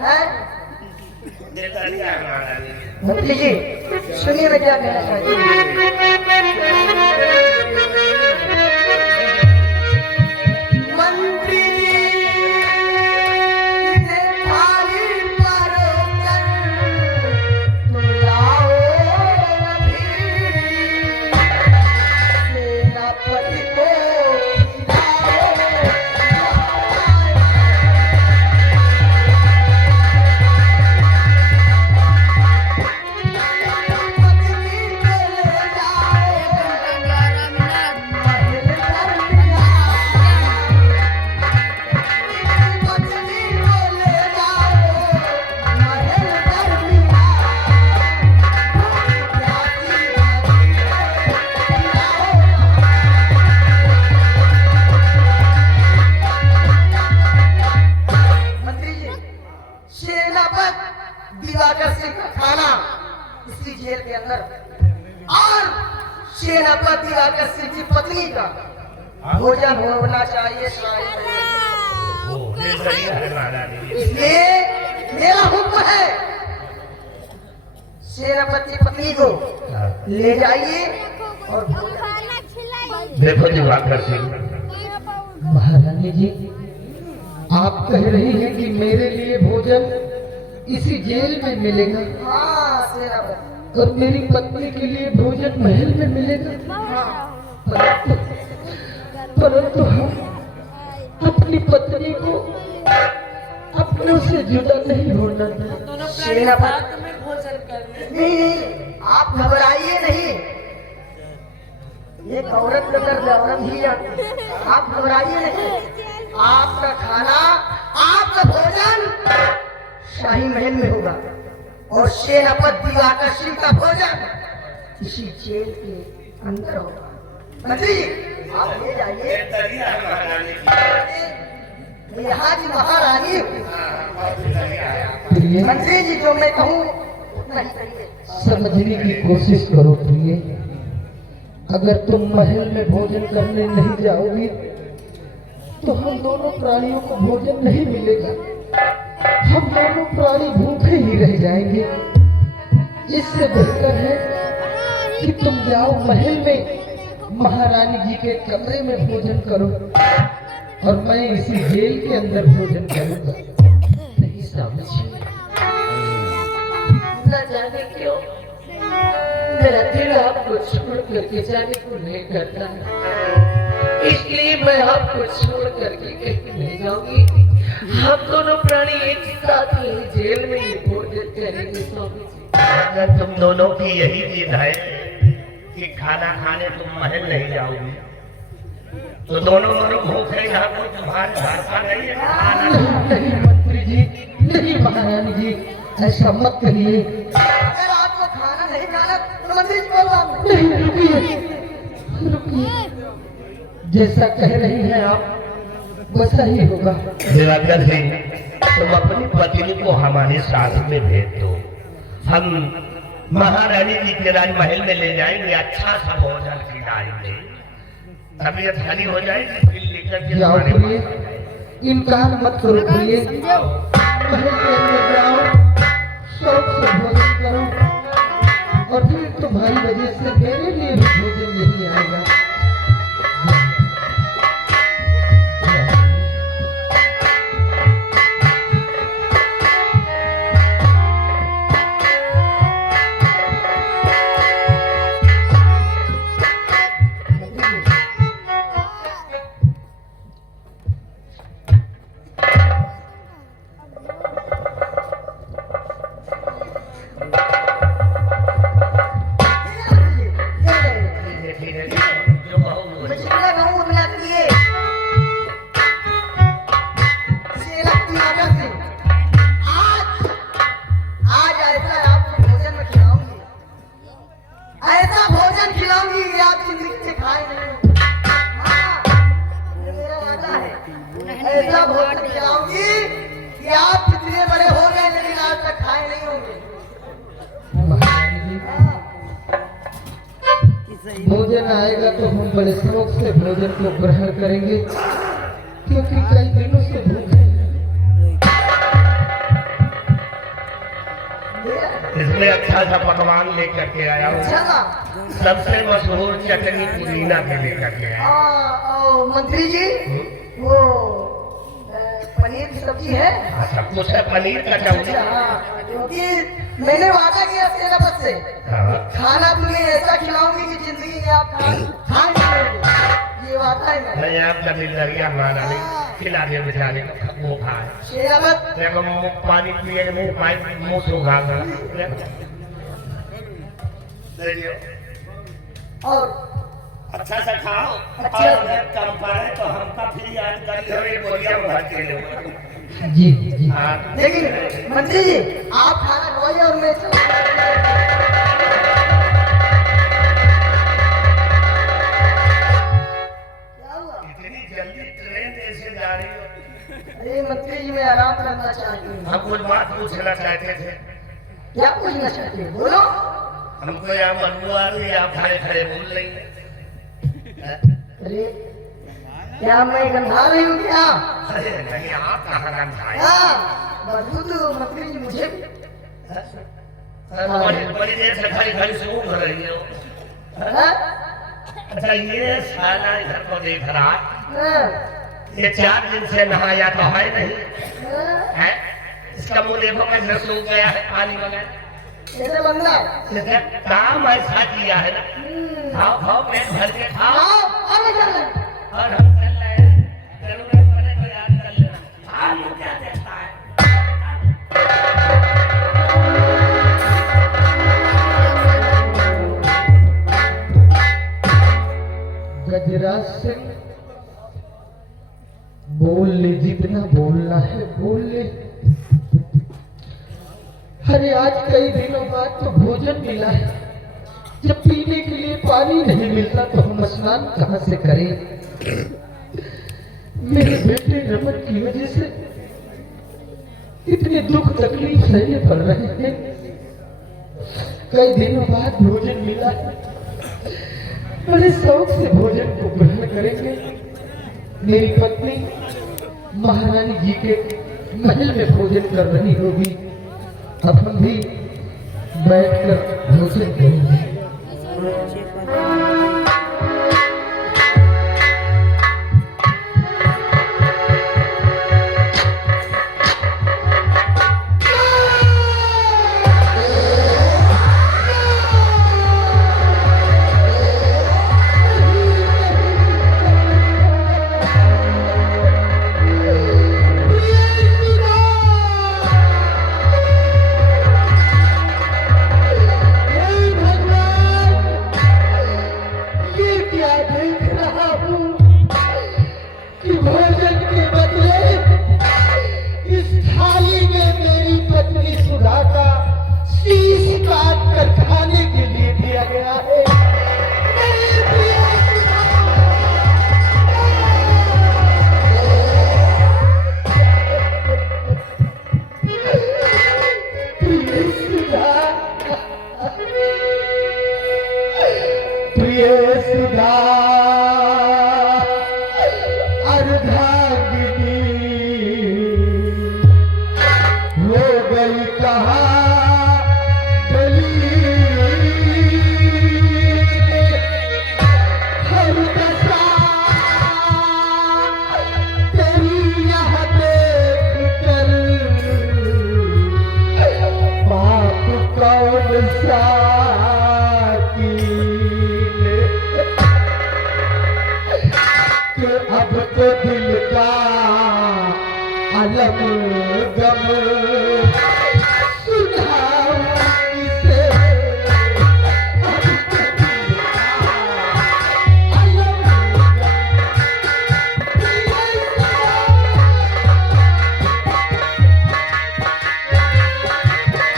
हैं? दिल दरिया है महाराज। मंत्री जी, सुनिए मैं क्या कहना चाहती हूँ। मंत्री जी ने थाली परोसन, तुम लाओ अभी, सेनापति को दिवाकर सिंह का खाना इसी जेल के अंदर, और सेनापति दिवाकर सिंह की पत्नी का भोजन होना चाहिए शाही में। दिल दरिया है महाराज। इसलिए मेरा हुक्म है, सेनापति पत्नी को ले जाइए और भोजन। देखो दिवाकर सिंह, महारानी जी, आप कह रही हैं कि मेरे लिए भोजन इसी जेल में मिलेगा हाँ सेनापति, और मेरी पत्नी के लिए भोजन महल में मिलेगा, परंतु हम अपनी पत्नी को अपनों से जुदा नहीं होना। सेनापति में भोजन करने नहीं, आप घबराइए नहीं, एक औरत का दर्द औरत ही जानती है। आप घबराइए नहीं, आपका खाना, आपका भोजन शाही महल में होगा, और सेनापति दिवाकर सिंह का भोजन इसी जेल के अंदर होगा। मंत्री जी, आप ले जाइए। दिल दरिया है महारानी। मैं यहाँ की महारानी हूँ। बहुत दिल दरिया है। प्रिय, मंत्री जी, जो मैं कहूँ उतना ही करिए। समझने की कोशिश करो प्रिय। अगर तुम महल में भोजन करने नहीं जाओगी तो हम दोनों प्राणियों को भोजन नहीं मिलेगा, हम दोनों प्राणी भूखे ही रह जाएंगे। इससे बेहतर है कि तुम जाओ महल में, महारानी जी के कमरे में भोजन करो, और मैं इसी जेल के अंदर भोजन करूंगा। नहीं समझी? न जाने क्यों मेरा दिल आपको छोड़ करके जाने को नहीं करता है, इसलिए मैं आपको छोड़ करके कहीं नहीं जाऊंगी। हम दोनों प्राणी एक साथ ही जेल में ही भोजन करेंगे स्वामी जी। अगर तुम दोनों की यही जिद है कि खाना खाने तुम महल नहीं जाओगे, तो दोनों भूखे यहाँ कोई तुम्हारे घर का नहीं है खाना। नहीं मंत्री जी, नहीं महारानी जी, ऐसा मत कहिए। अगर आपको खाना नहीं खाना तो मंत्री जी बोल रहा हूँ। नहीं, रुकिए रुकिए, जैसा कह रही हैं आप वैसा ही होगा। दिवाकर सिंह, तुम अपनी पत्नी को हमारे साथ में भेज दो, हम महारानी जी के राजमहल में ले जाएंगे, अच्छा सा भोजन खिलाएंगे, तबीयत हरी हो जाएगी, फिर लेकर के जाओ तुम्हारे प्रिय, पास आएंगे। इनकार मत करो प्रिय, महल के अंदर जाओ, शौक से भोजन करो, और फिर तुम्हारी वजह से मेरे लिए भी भोजन नहीं आएगा। ऐसा भोजन खिलाऊंगी कि आप कितने बड़े हो गए लेकिन आज तक खाए नहीं होंगे। भोजन आएगा तो हम बड़े शौक से भोजन को ग्रहण करेंगे, क्योंकि कई दिनों से भूखे हैं। इसमें अच्छा सा पकवान लेकर के आया हूँ। अच्छा था। सबसे मशहूर चटनी पुदीना के लेकर के आया। मंत्री जी वो पनीर की सब्जी है। सब कुछ है, पनीर का चावल। क्योंकि मैंने वादा किया सेनापत से खाना तुम्हें ऐसा खिलाऊंगी कि जिंदगी में आप खा नहीं। ये वादा है मेरा। नहीं आपका दिल लगिया माना नहीं, खिला दिया बेचारे को, वो खाए। सेनापत देखो पानी पिए नहीं, पानी मुंह सूखा गया। और अच्छा से खाओ। अच्छा। और अगर कम पड़े तो हमका फिर याद कर लो, ये बोलिया भर के लो। जी जी। हाँ। लेकिन मंत्री जी आप खाना खवाइए और मैं क्या हुआ? इतनी जल्दी ट्रेन कैसे जा रही हो? अरे मंत्री जी मैं आराम करना चाहती हूँ। हम कुछ बात पूछना चाहते थे। क्या पूछना चाहती हो बोलो। हमको यहाँ बदबू आ रही है, आप खड़े खड़े बोल रही हैं। अरे क्या मैं गंधा रही हूँ क्या? अरे नहीं, आप कहाँ गंधाए? हाँ बदबू तो मंत्री जी मुझे भी। बड़ी देर से खड़ी खड़ी से घूम रही हो। हाँ? अच्छा ये साला इधर को देख रहा है, हाँ? ये 4 दिन से नहाया तो है नहीं हाँ? है? इसका मुंह देखो कैसे सूख गया है पानी बगैर। कैसे बंदा? लेकिन काम ऐसा किया है ना, खाओ खाओ पेट भर के खाओ। आओ आगे चल रहे। और हम चल रहे हैं, जरूरत पड़े तो याद कर लेना। आलू क्या देता है? गजराज सिंह बोल ले, जितना बोलना है बोल ले। अरे आज कई दिनों बाद तो भोजन मिला है, जब पीने के लिए पानी नहीं मिलता तो हम स्नान कहाँ से करें? मेरे बेटे रमन की वजह से इतने दुख तकलीफ सहने पड़ रहे हैं। कई दिनों बाद भोजन मिला है, बड़े शौक से भोजन को ग्रहण करेंगे। मेरी पत्नी महारानी जी के महल में भोजन कर रही होगी, अब हम भी बैठकर भोजन करेंगे। अब तो दिल का अलग गम सुनाऊं किसे, अब तो दिल का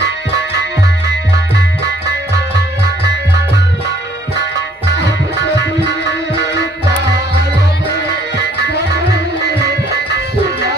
अलग गम सुनाऊं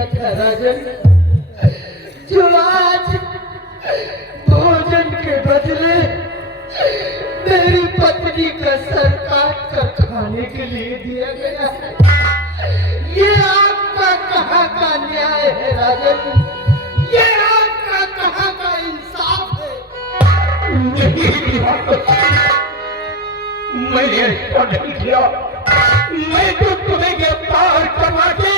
दिया था राजन, जो आज भोजन के बदले मेरी पत्नी का सर काट कर खाने के लिए दिया गया है। ये आपका कहाँ का न्याय है राजन? ये आपका कहाँ का इंसाफ है? मैंने ऐसा नहीं किया। मैं तो तुम्हें गिरफ्तार करवा के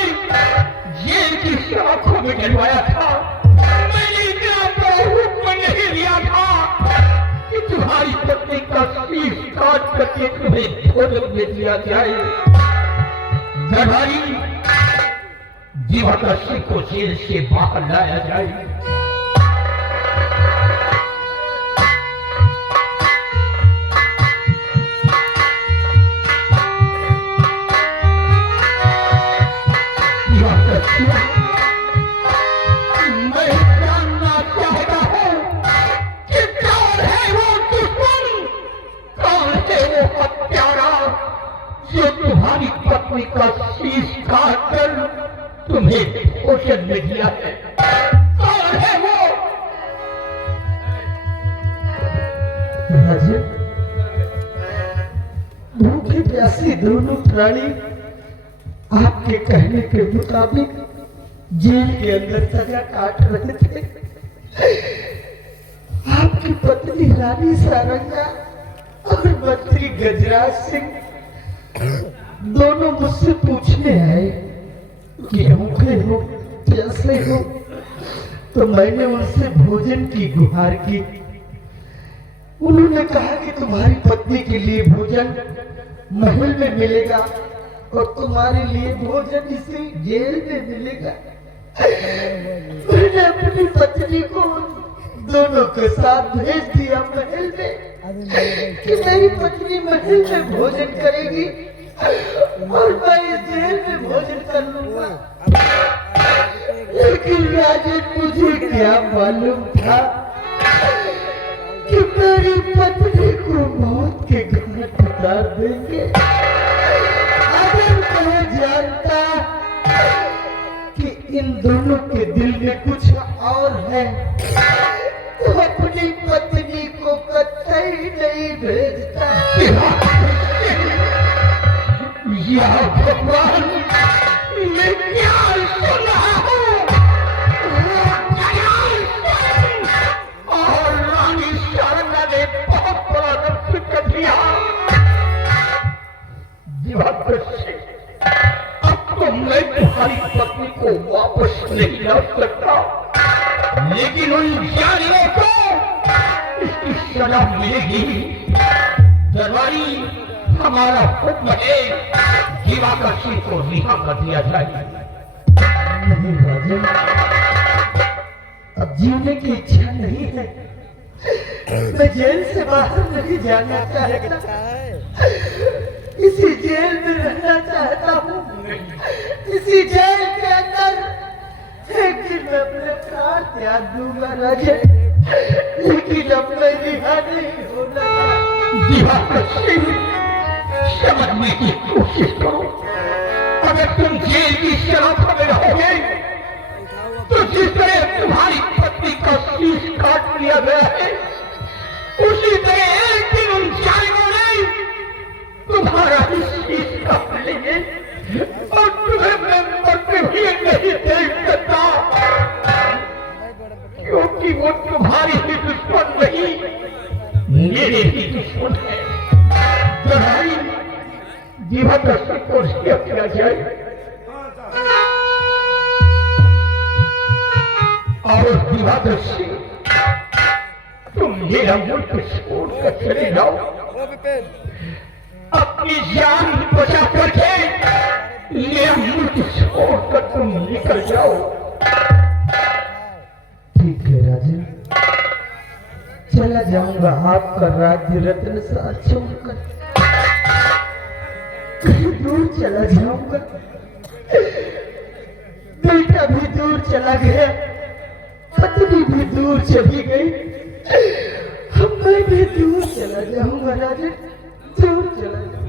जेल की सलाखों में डलवाया था। मैंने इतना बड़ा हुक्म नहीं दिया था कि तुम्हारी पत्नी का शीश काट करके तुम्हें भोजन में दिया जाए। दरबारी जीवादर्शी को जेल से बाहर लाया जाए। मैं जानना चाहता हूँ कि कौन है वो दुश्मन, कौन है वो हत्यारा जो तुम्हारी पत्नी का शीश काटकर तुम्हें भोजन में दिया है? कौन है वो? राजन, भूखे प्यासे दोनों प्राणी आपके कहने के मुताबिक जेल के अंदर सजा काट रहे थे। आपकी पत्नी रानी सारंगा और मंत्री गजराज सिंह दोनों मुझसे पूछने आए कि भूखे हो, प्यासे हो, तो मैंने उनसे भोजन की गुहार की। उन्होंने कहा कि तुम्हारी पत्नी के लिए भोजन महल में मिलेगा और तुम्हारे लिए भोजन इसी जेल में मिलेगा। मैंने अपनी पत्नी को दोनों के साथ भेज दिया महल में कि मेरी पत्नी महल में भोजन करेगी और मैं इस जेल में भोजन कर लूंगा। लेकिन राजन, मुझे क्या मालूम था कि मेरी पत्नी को मौत के घाट उतार देंगे। अगर मैं जानता कि इन दोनों के दिल में कुछ और है तो अपनी पत्नी को कतई नहीं भेजता। या भगवान, मैं क्या सुन रहा हूँ? और रानी सारंगा ने बहुत बड़ा रक्त कर दिया। दिवाकर, अब तो मैं तुम्हारी पत्नी को वापस नहीं ला सकता, लेकिन उन जालिमों को इसकी सजा मिलेगी। दरबारी, हमारा हुक्म है, दिवाकर सिंह को रिहा कर दिया जाए। नहीं राजन, अब जीने की इच्छा नहीं है। मैं जेल से बाहर नहीं जाना चाहता, इसी जेल में रहना चाहता हूँ। इसी जेल के अंदर एक दिन मैं अपने प्राण त्याग दूंगा राजन, लेकिन अब मैं रिहा नहीं होना। दिवाकर सिंह, समझने की कोशिश करो। अगर तुम जेल की सलाखों में रहोगे तो जिस तरह तुम्हारी पत्नी का शीश काट लिया गया है, उसी तरह एक दिन उन जालिमों ने तुम्हारा ही शीश काट लेंगे और तुम्हें मैं मरते हुए नहीं देख सकता, क्योंकि वो तुम्हारी ही दुश्मन नहीं, मेरे ही दुश्मन है। लड़ाई दिवाकर सिंह को रिहा किया जाए और दिवाकर सिंह, तुम मेरा मुल्क छोड़कर चले जाओ। अपनी जान बचा करके मेरा मुल्क छोड़कर तुम निकल जाओ। ठीक है राजन, चला जाऊंगा आपका राज्य रत्न साथ छोड़कर, कहीं दूर चला जाऊंगा। बेटा भी दूर चला गया, पत्नी भी दूर चली गई, अब मैं भी दूर चला जाऊंगा राजन, दूर चला जाऊंगा।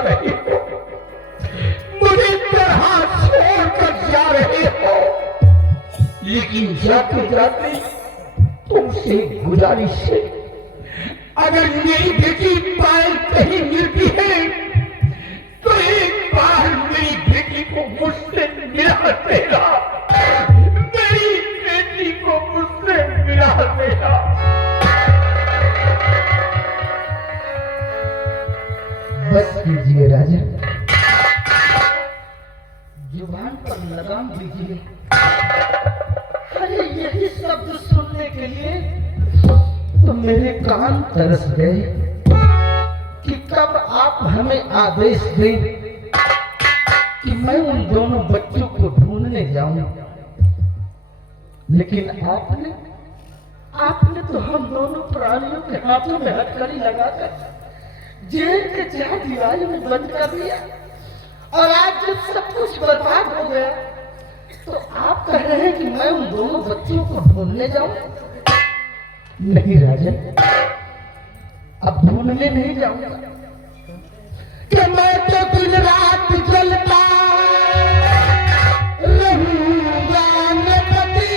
रही हो, मुझे तरह छोड़कर जा रहे हो, लेकिन जाते जाते तुमसे गुजारिश है, अगर मेरी बेटी पायल कहीं मिलती है तो एक बार मेरी बेटी को मुझसे मिला देना, मेरी बेटी को मुझसे मिला देना। बस कीजिए राजा, जुबान पर लगाम दीजिए। अरे यही शब्द सुनने के लिए तो मेरे कान तरस गए कि कब आप हमें आदेश दें कि मैं उन दोनों बच्चों को ढूंढने जाऊं। लेकिन आपने तो हम दोनों प्राणियों के हाथों में हथकड़ी लगाकर जेल के चार दीवारों में बंद कर दिया, और आज जब सब कुछ बर्बाद हो गया तो आप कह रहे हैं कि मैं उन दोनों बच्चों को ढूंढने जाऊं। नहीं राजा, अब ढूंढने नहीं जाऊंगा कि मैं तो दिन रात जलता रहूंगा नपति,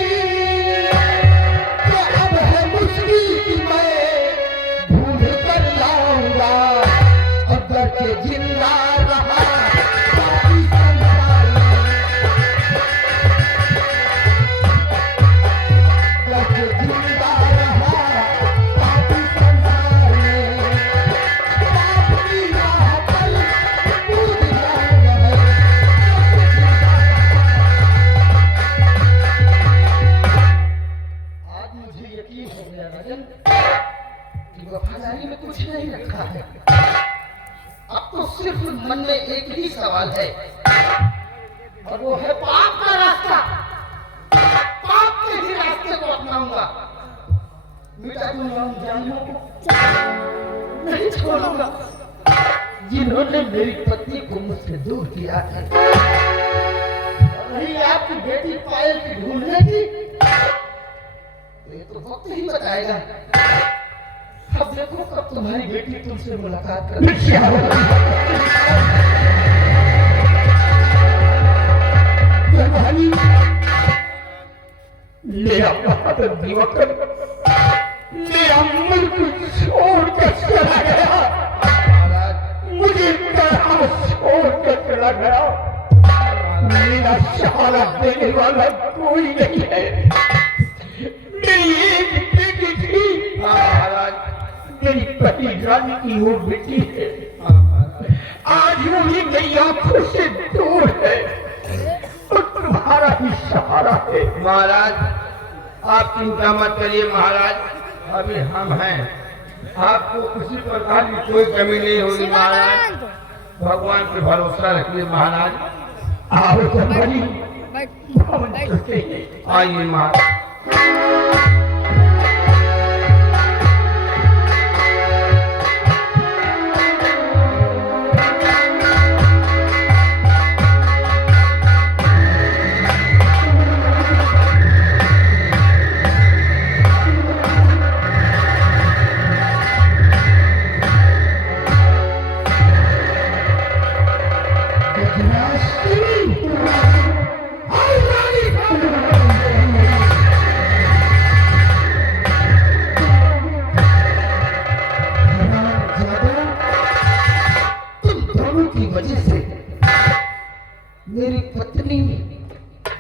तो अब है मुश्किल कि मैं ढूंढ कर लाऊंगा, अगर के जिंदा रहा बाकी संसार में, अगर के जिंदा रहा बाकी संसार में, बाप की राह पर कूद जाऊंगा मैं। आज मुझे यकीन हो गया राजन कि वफादारी में कुछ नहीं रखा है। अब तो सिर्फ मन में एक ही सवाल है, और वो है पाप का रास्ता। पाप के ही रास्ते को अपनाऊंगा, मिटा दूंगा उन जालिमों को, नहीं छोड़ूंगा जिन्होंने मेरी पत्नी को मुझसे दूर किया है। और रही आपकी बेटी पायल की ढूंढने की, तो ये तो वक्त ही बताएगा। अब देखो कब तुम्हारी बेटी तुमसे मुलाकात कर मेरा बहादुर दिवाकर मेरा मुल्क छोड़कर चला गया, मुझे तरह छोड़कर चला गया, मेरा सहारा देने वाला कोई नहीं है। मेरी एक बेटी थी महाराज, मेरी पति रानी की वो बेटी है, आज वो भी मेरी आंखों से दूर है, और तुम्हारा ही सहारा है। महाराज आप चिंता मत करिए महाराज, अभी हम हैं, आपको किसी प्रकार की कोई कमी नहीं होगी महाराज, भगवान पे भरोसा रखिए महाराज। आओ तुम्हारी हम चलते हैं। आइए महाराज। मेरी पत्नी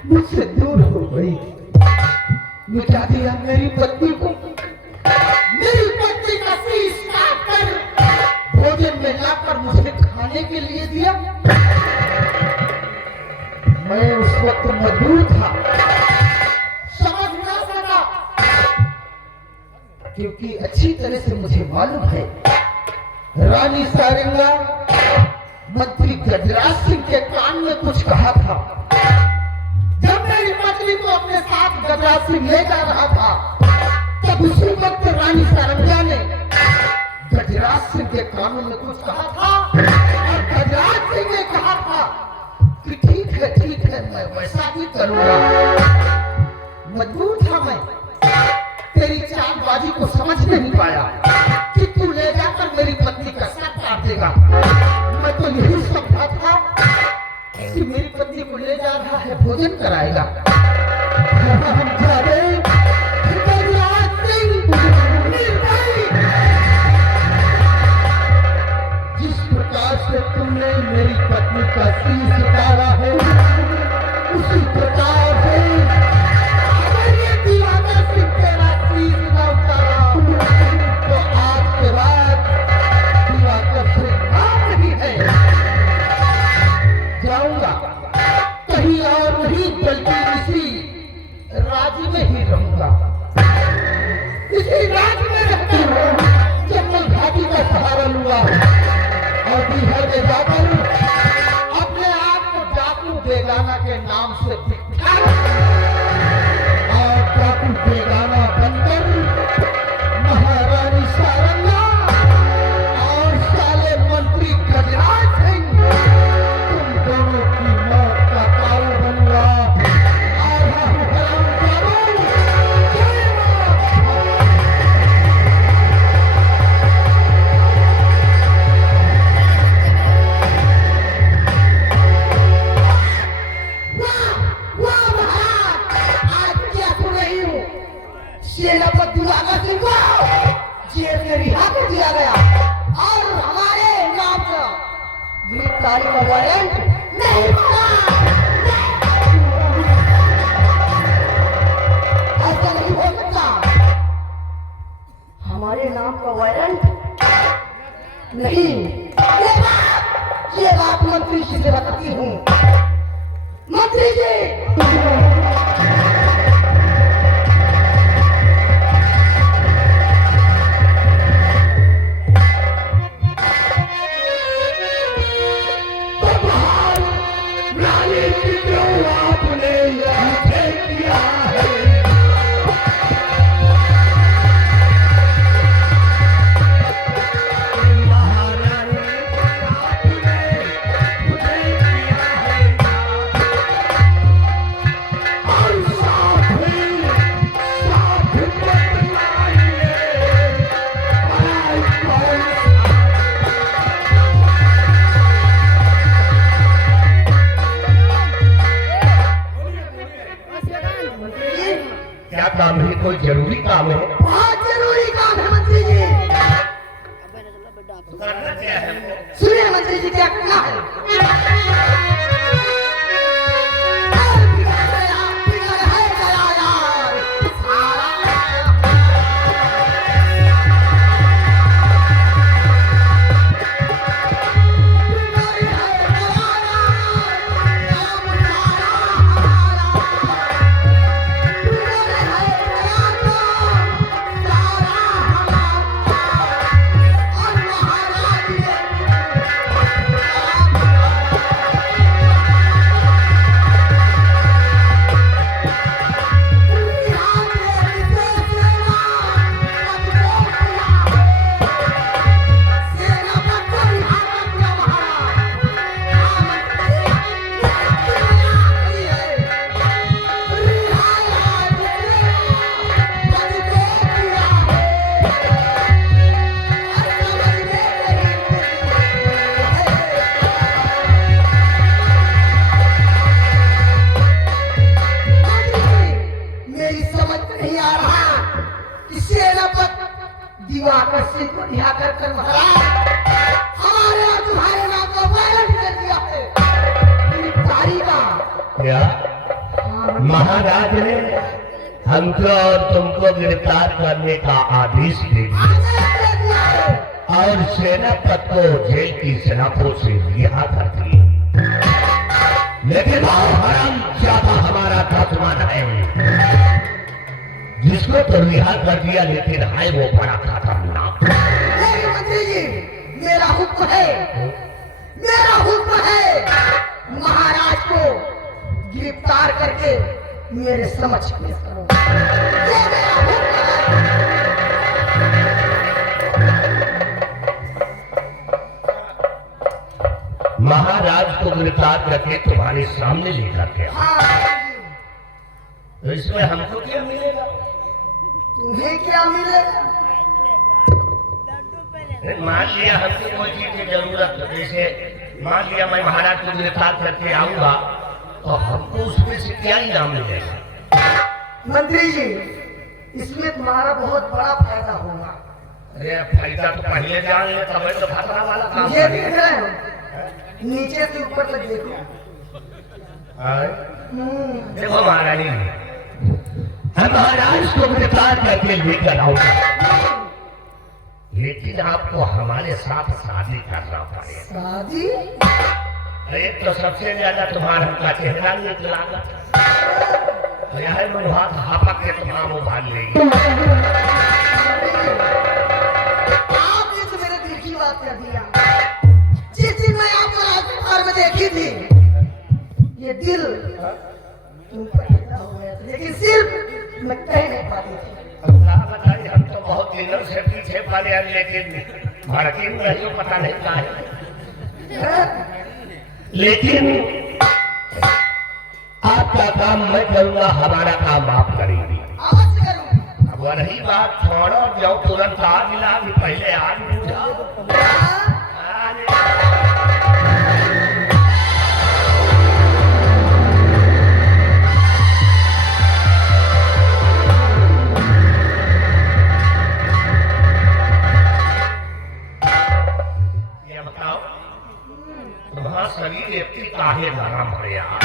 मुझसे दूर हो गई, मिटा दिया मेरी पत्नी को, मेरी पत्नी का शीश काट कर भोजन में लाकर मुझे खाने के लिए दिया। मैं उस वक्त मजबूर था, समझ ना सका, क्योंकि अच्छी तरह से मुझे मालूम है रानी सारंगा मंत्री गजराज सिंह के कान में कुछ कहा था। जब मेरी पत्नी को अपने साथ गजराज सिंह ले जा रहा था, तब उसी वक्त रानी सारंगा ने गजराज सिंह के कान में कुछ कहा था, और गजराज सिंह ने कहा था कि ठीक है मैं वैसा ही करूंगा। मजबूर था मैं, तेरी चालबाजी को समझ नहीं पाया कि तू ले जाकर मेरी पत्नी का सर काट देगा। मैं तो मेरी पत्नी को ले जा रहा है, भोजन कराएगा। हरामजादे, बलराज सिंह, निर्दयी! जिस प्रकार से तुमने मेरी पत्नी का शीश उतारा है, उसी प्रकार से अगर ये दिवाकर सिंह तेरा शीश न उतारा, तो आज के बाद दिवाकर सिंह नाम नहीं है। जाऊंगा कहीं और नहीं, बल्कि इसी राज्य में ही रहूंगा। इसी राज्य में रहता हूँ, जंगल घाटी का सहारा लूंगा और बिहार में जाकर अपने आप को डाकू बेगाना के नाम से विख्यात और डाकू बेगाना बनकर महारानी सारंगा और साले मंत्री गजराज सिंह, तुम दोनों की मौत का कारण बनूंगा। और हरामजादों, जय मां! वाह महाराज, आज क्या सुन रही हूँ? सेनापति दिवाकर सिंह को जेल से रिहा कर दिया गया और हमारे नाम का गिरफ्तारी का वारंट नहीं बना। ऐसा नहीं हो सकता। हमारे नाम का वारंट नहीं। ये बात मंत्री जी से बताती हूँ। मंत्री जी, रानी की क्यों आपने मुझे किया है? महारानी आपने मुझे किया है और साथ बतलाइए क्या काम है? कोई जरूरी काम है? बहुत जरूरी काम है मंत्री जी। करना क्या है? सुनिए मंत्री जी क्या करना है। बिगड़ है गया यार सारा। दिवाकर सिंह को रिहा कर महाराज हमारे और तुम्हारे नाम का वारंट कर दिया है गिरफ्तारी का। क्या महाराज ने हमको और तुमको गिरफ्तार करने का आदेश दे दिया आदेश दे दिया है। और सेनापति को जेल की सलाखों से रिहा कर दिए। लेकिन हरामजादा हमारा दुश्मन है, जिसको तो रिहा कर दिया लेकिन है वो बड़ा खतरनाक। नहीं मंत्री जी, मेरा हुक्म है, मेरा हुक्म है महाराज को गिरफ्तार करके मेरे समक्ष पेश करो। ये मेरा हुक्म है। महाराज को गिरफ्तार करके तुम्हारे सामने लेकर के आओ। हाँ तो इसमें हमको क्या मिलेगा? तुम्हें क्या मिलेगा? मान लिया हमको कोई चीज की जरूरत, जैसे मान लिया मैं महाराज को गिरफ्तार करके आऊंगा तो हमको उसमें से क्या इनाम मिलेगा? मंत्री जी, इसमें तुम्हारा बहुत बड़ा फायदा होगा। अरे फायदा तो पहले जान ले, तब तो खतरा वाला काम ये करेगा। देख रहे हो, नीचे से ऊपर तक देखो। देखो महारानी, हम महाराज को गिरफ्तार करके लेकर आऊंगा, लेकिन आपको हमारे साथ शादी करना पड़ेगा। शादी? एक तो सबसे ज्यादा तुम्हारा का चेहरा एक लागत, यह मनोहा हापक के तमाम उभार लेगी। आपने तो मेरे दिल की बात कर दिया। जिस दिन मैं आपको राजकुमार में देखी थी, ये दिल तुम पर फिदा हो गया था, लेकिन सिर्फ मैं कह नहीं पाती थी। क्या बताइए, हम तो बहुत दिनों से पीछे पड़े हैं, लेकिन भड़किन नहीं हो, पता नहीं क्या है। लेकिन आपका काम मैं करूंगा, हमारा काम आप करेंगे। अवश्य करूंगा। अब रही बात छोड़ो, जाओ तुरंत आ मिला, अभी पहले आज पूछा। ये बताओ, तुम्हारा शरीर इतनी काहे गरम है यार?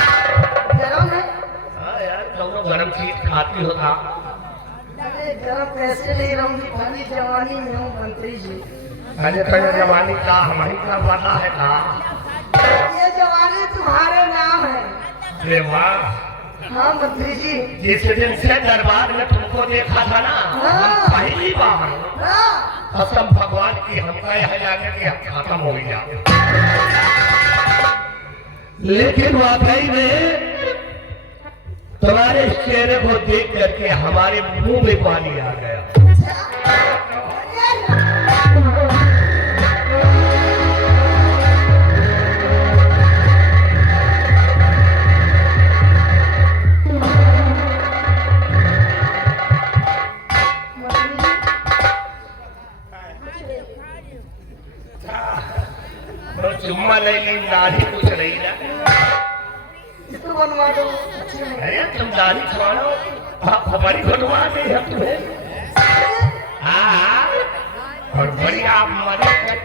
गरम है? हाँ यार, दोनों गरम चीज खाती होता। अरे गरम कैसे नहीं रहूंगी, खाली जवानी में हूँ मंत्री जी। अरे तो ये जवानी का हमारी का वादा है का? ये जवानी तुम्हारे नाम है। अरे वाह, हाँ मंत्री जी। जिस दिन से दरबार में तुमको देखा था ना, हम पहली बार हाँ, कसम भगवान की हमका यह जाने कि हम खत्म हो गया, लेकिन वाकई में तुम्हारे इस चेहरे को देख करके हमारे मुंह में पानी आ गया। तो चुम्मा ले ली, दाढ़ी कुछ नहीं ना। इसको बनवा दो। अच्छे में। अरे तुम दाढ़ी छुड़ाओ, हमारी बनवा दे हम तुम्हें। हाँ, और बढ़िया आप मदद कर।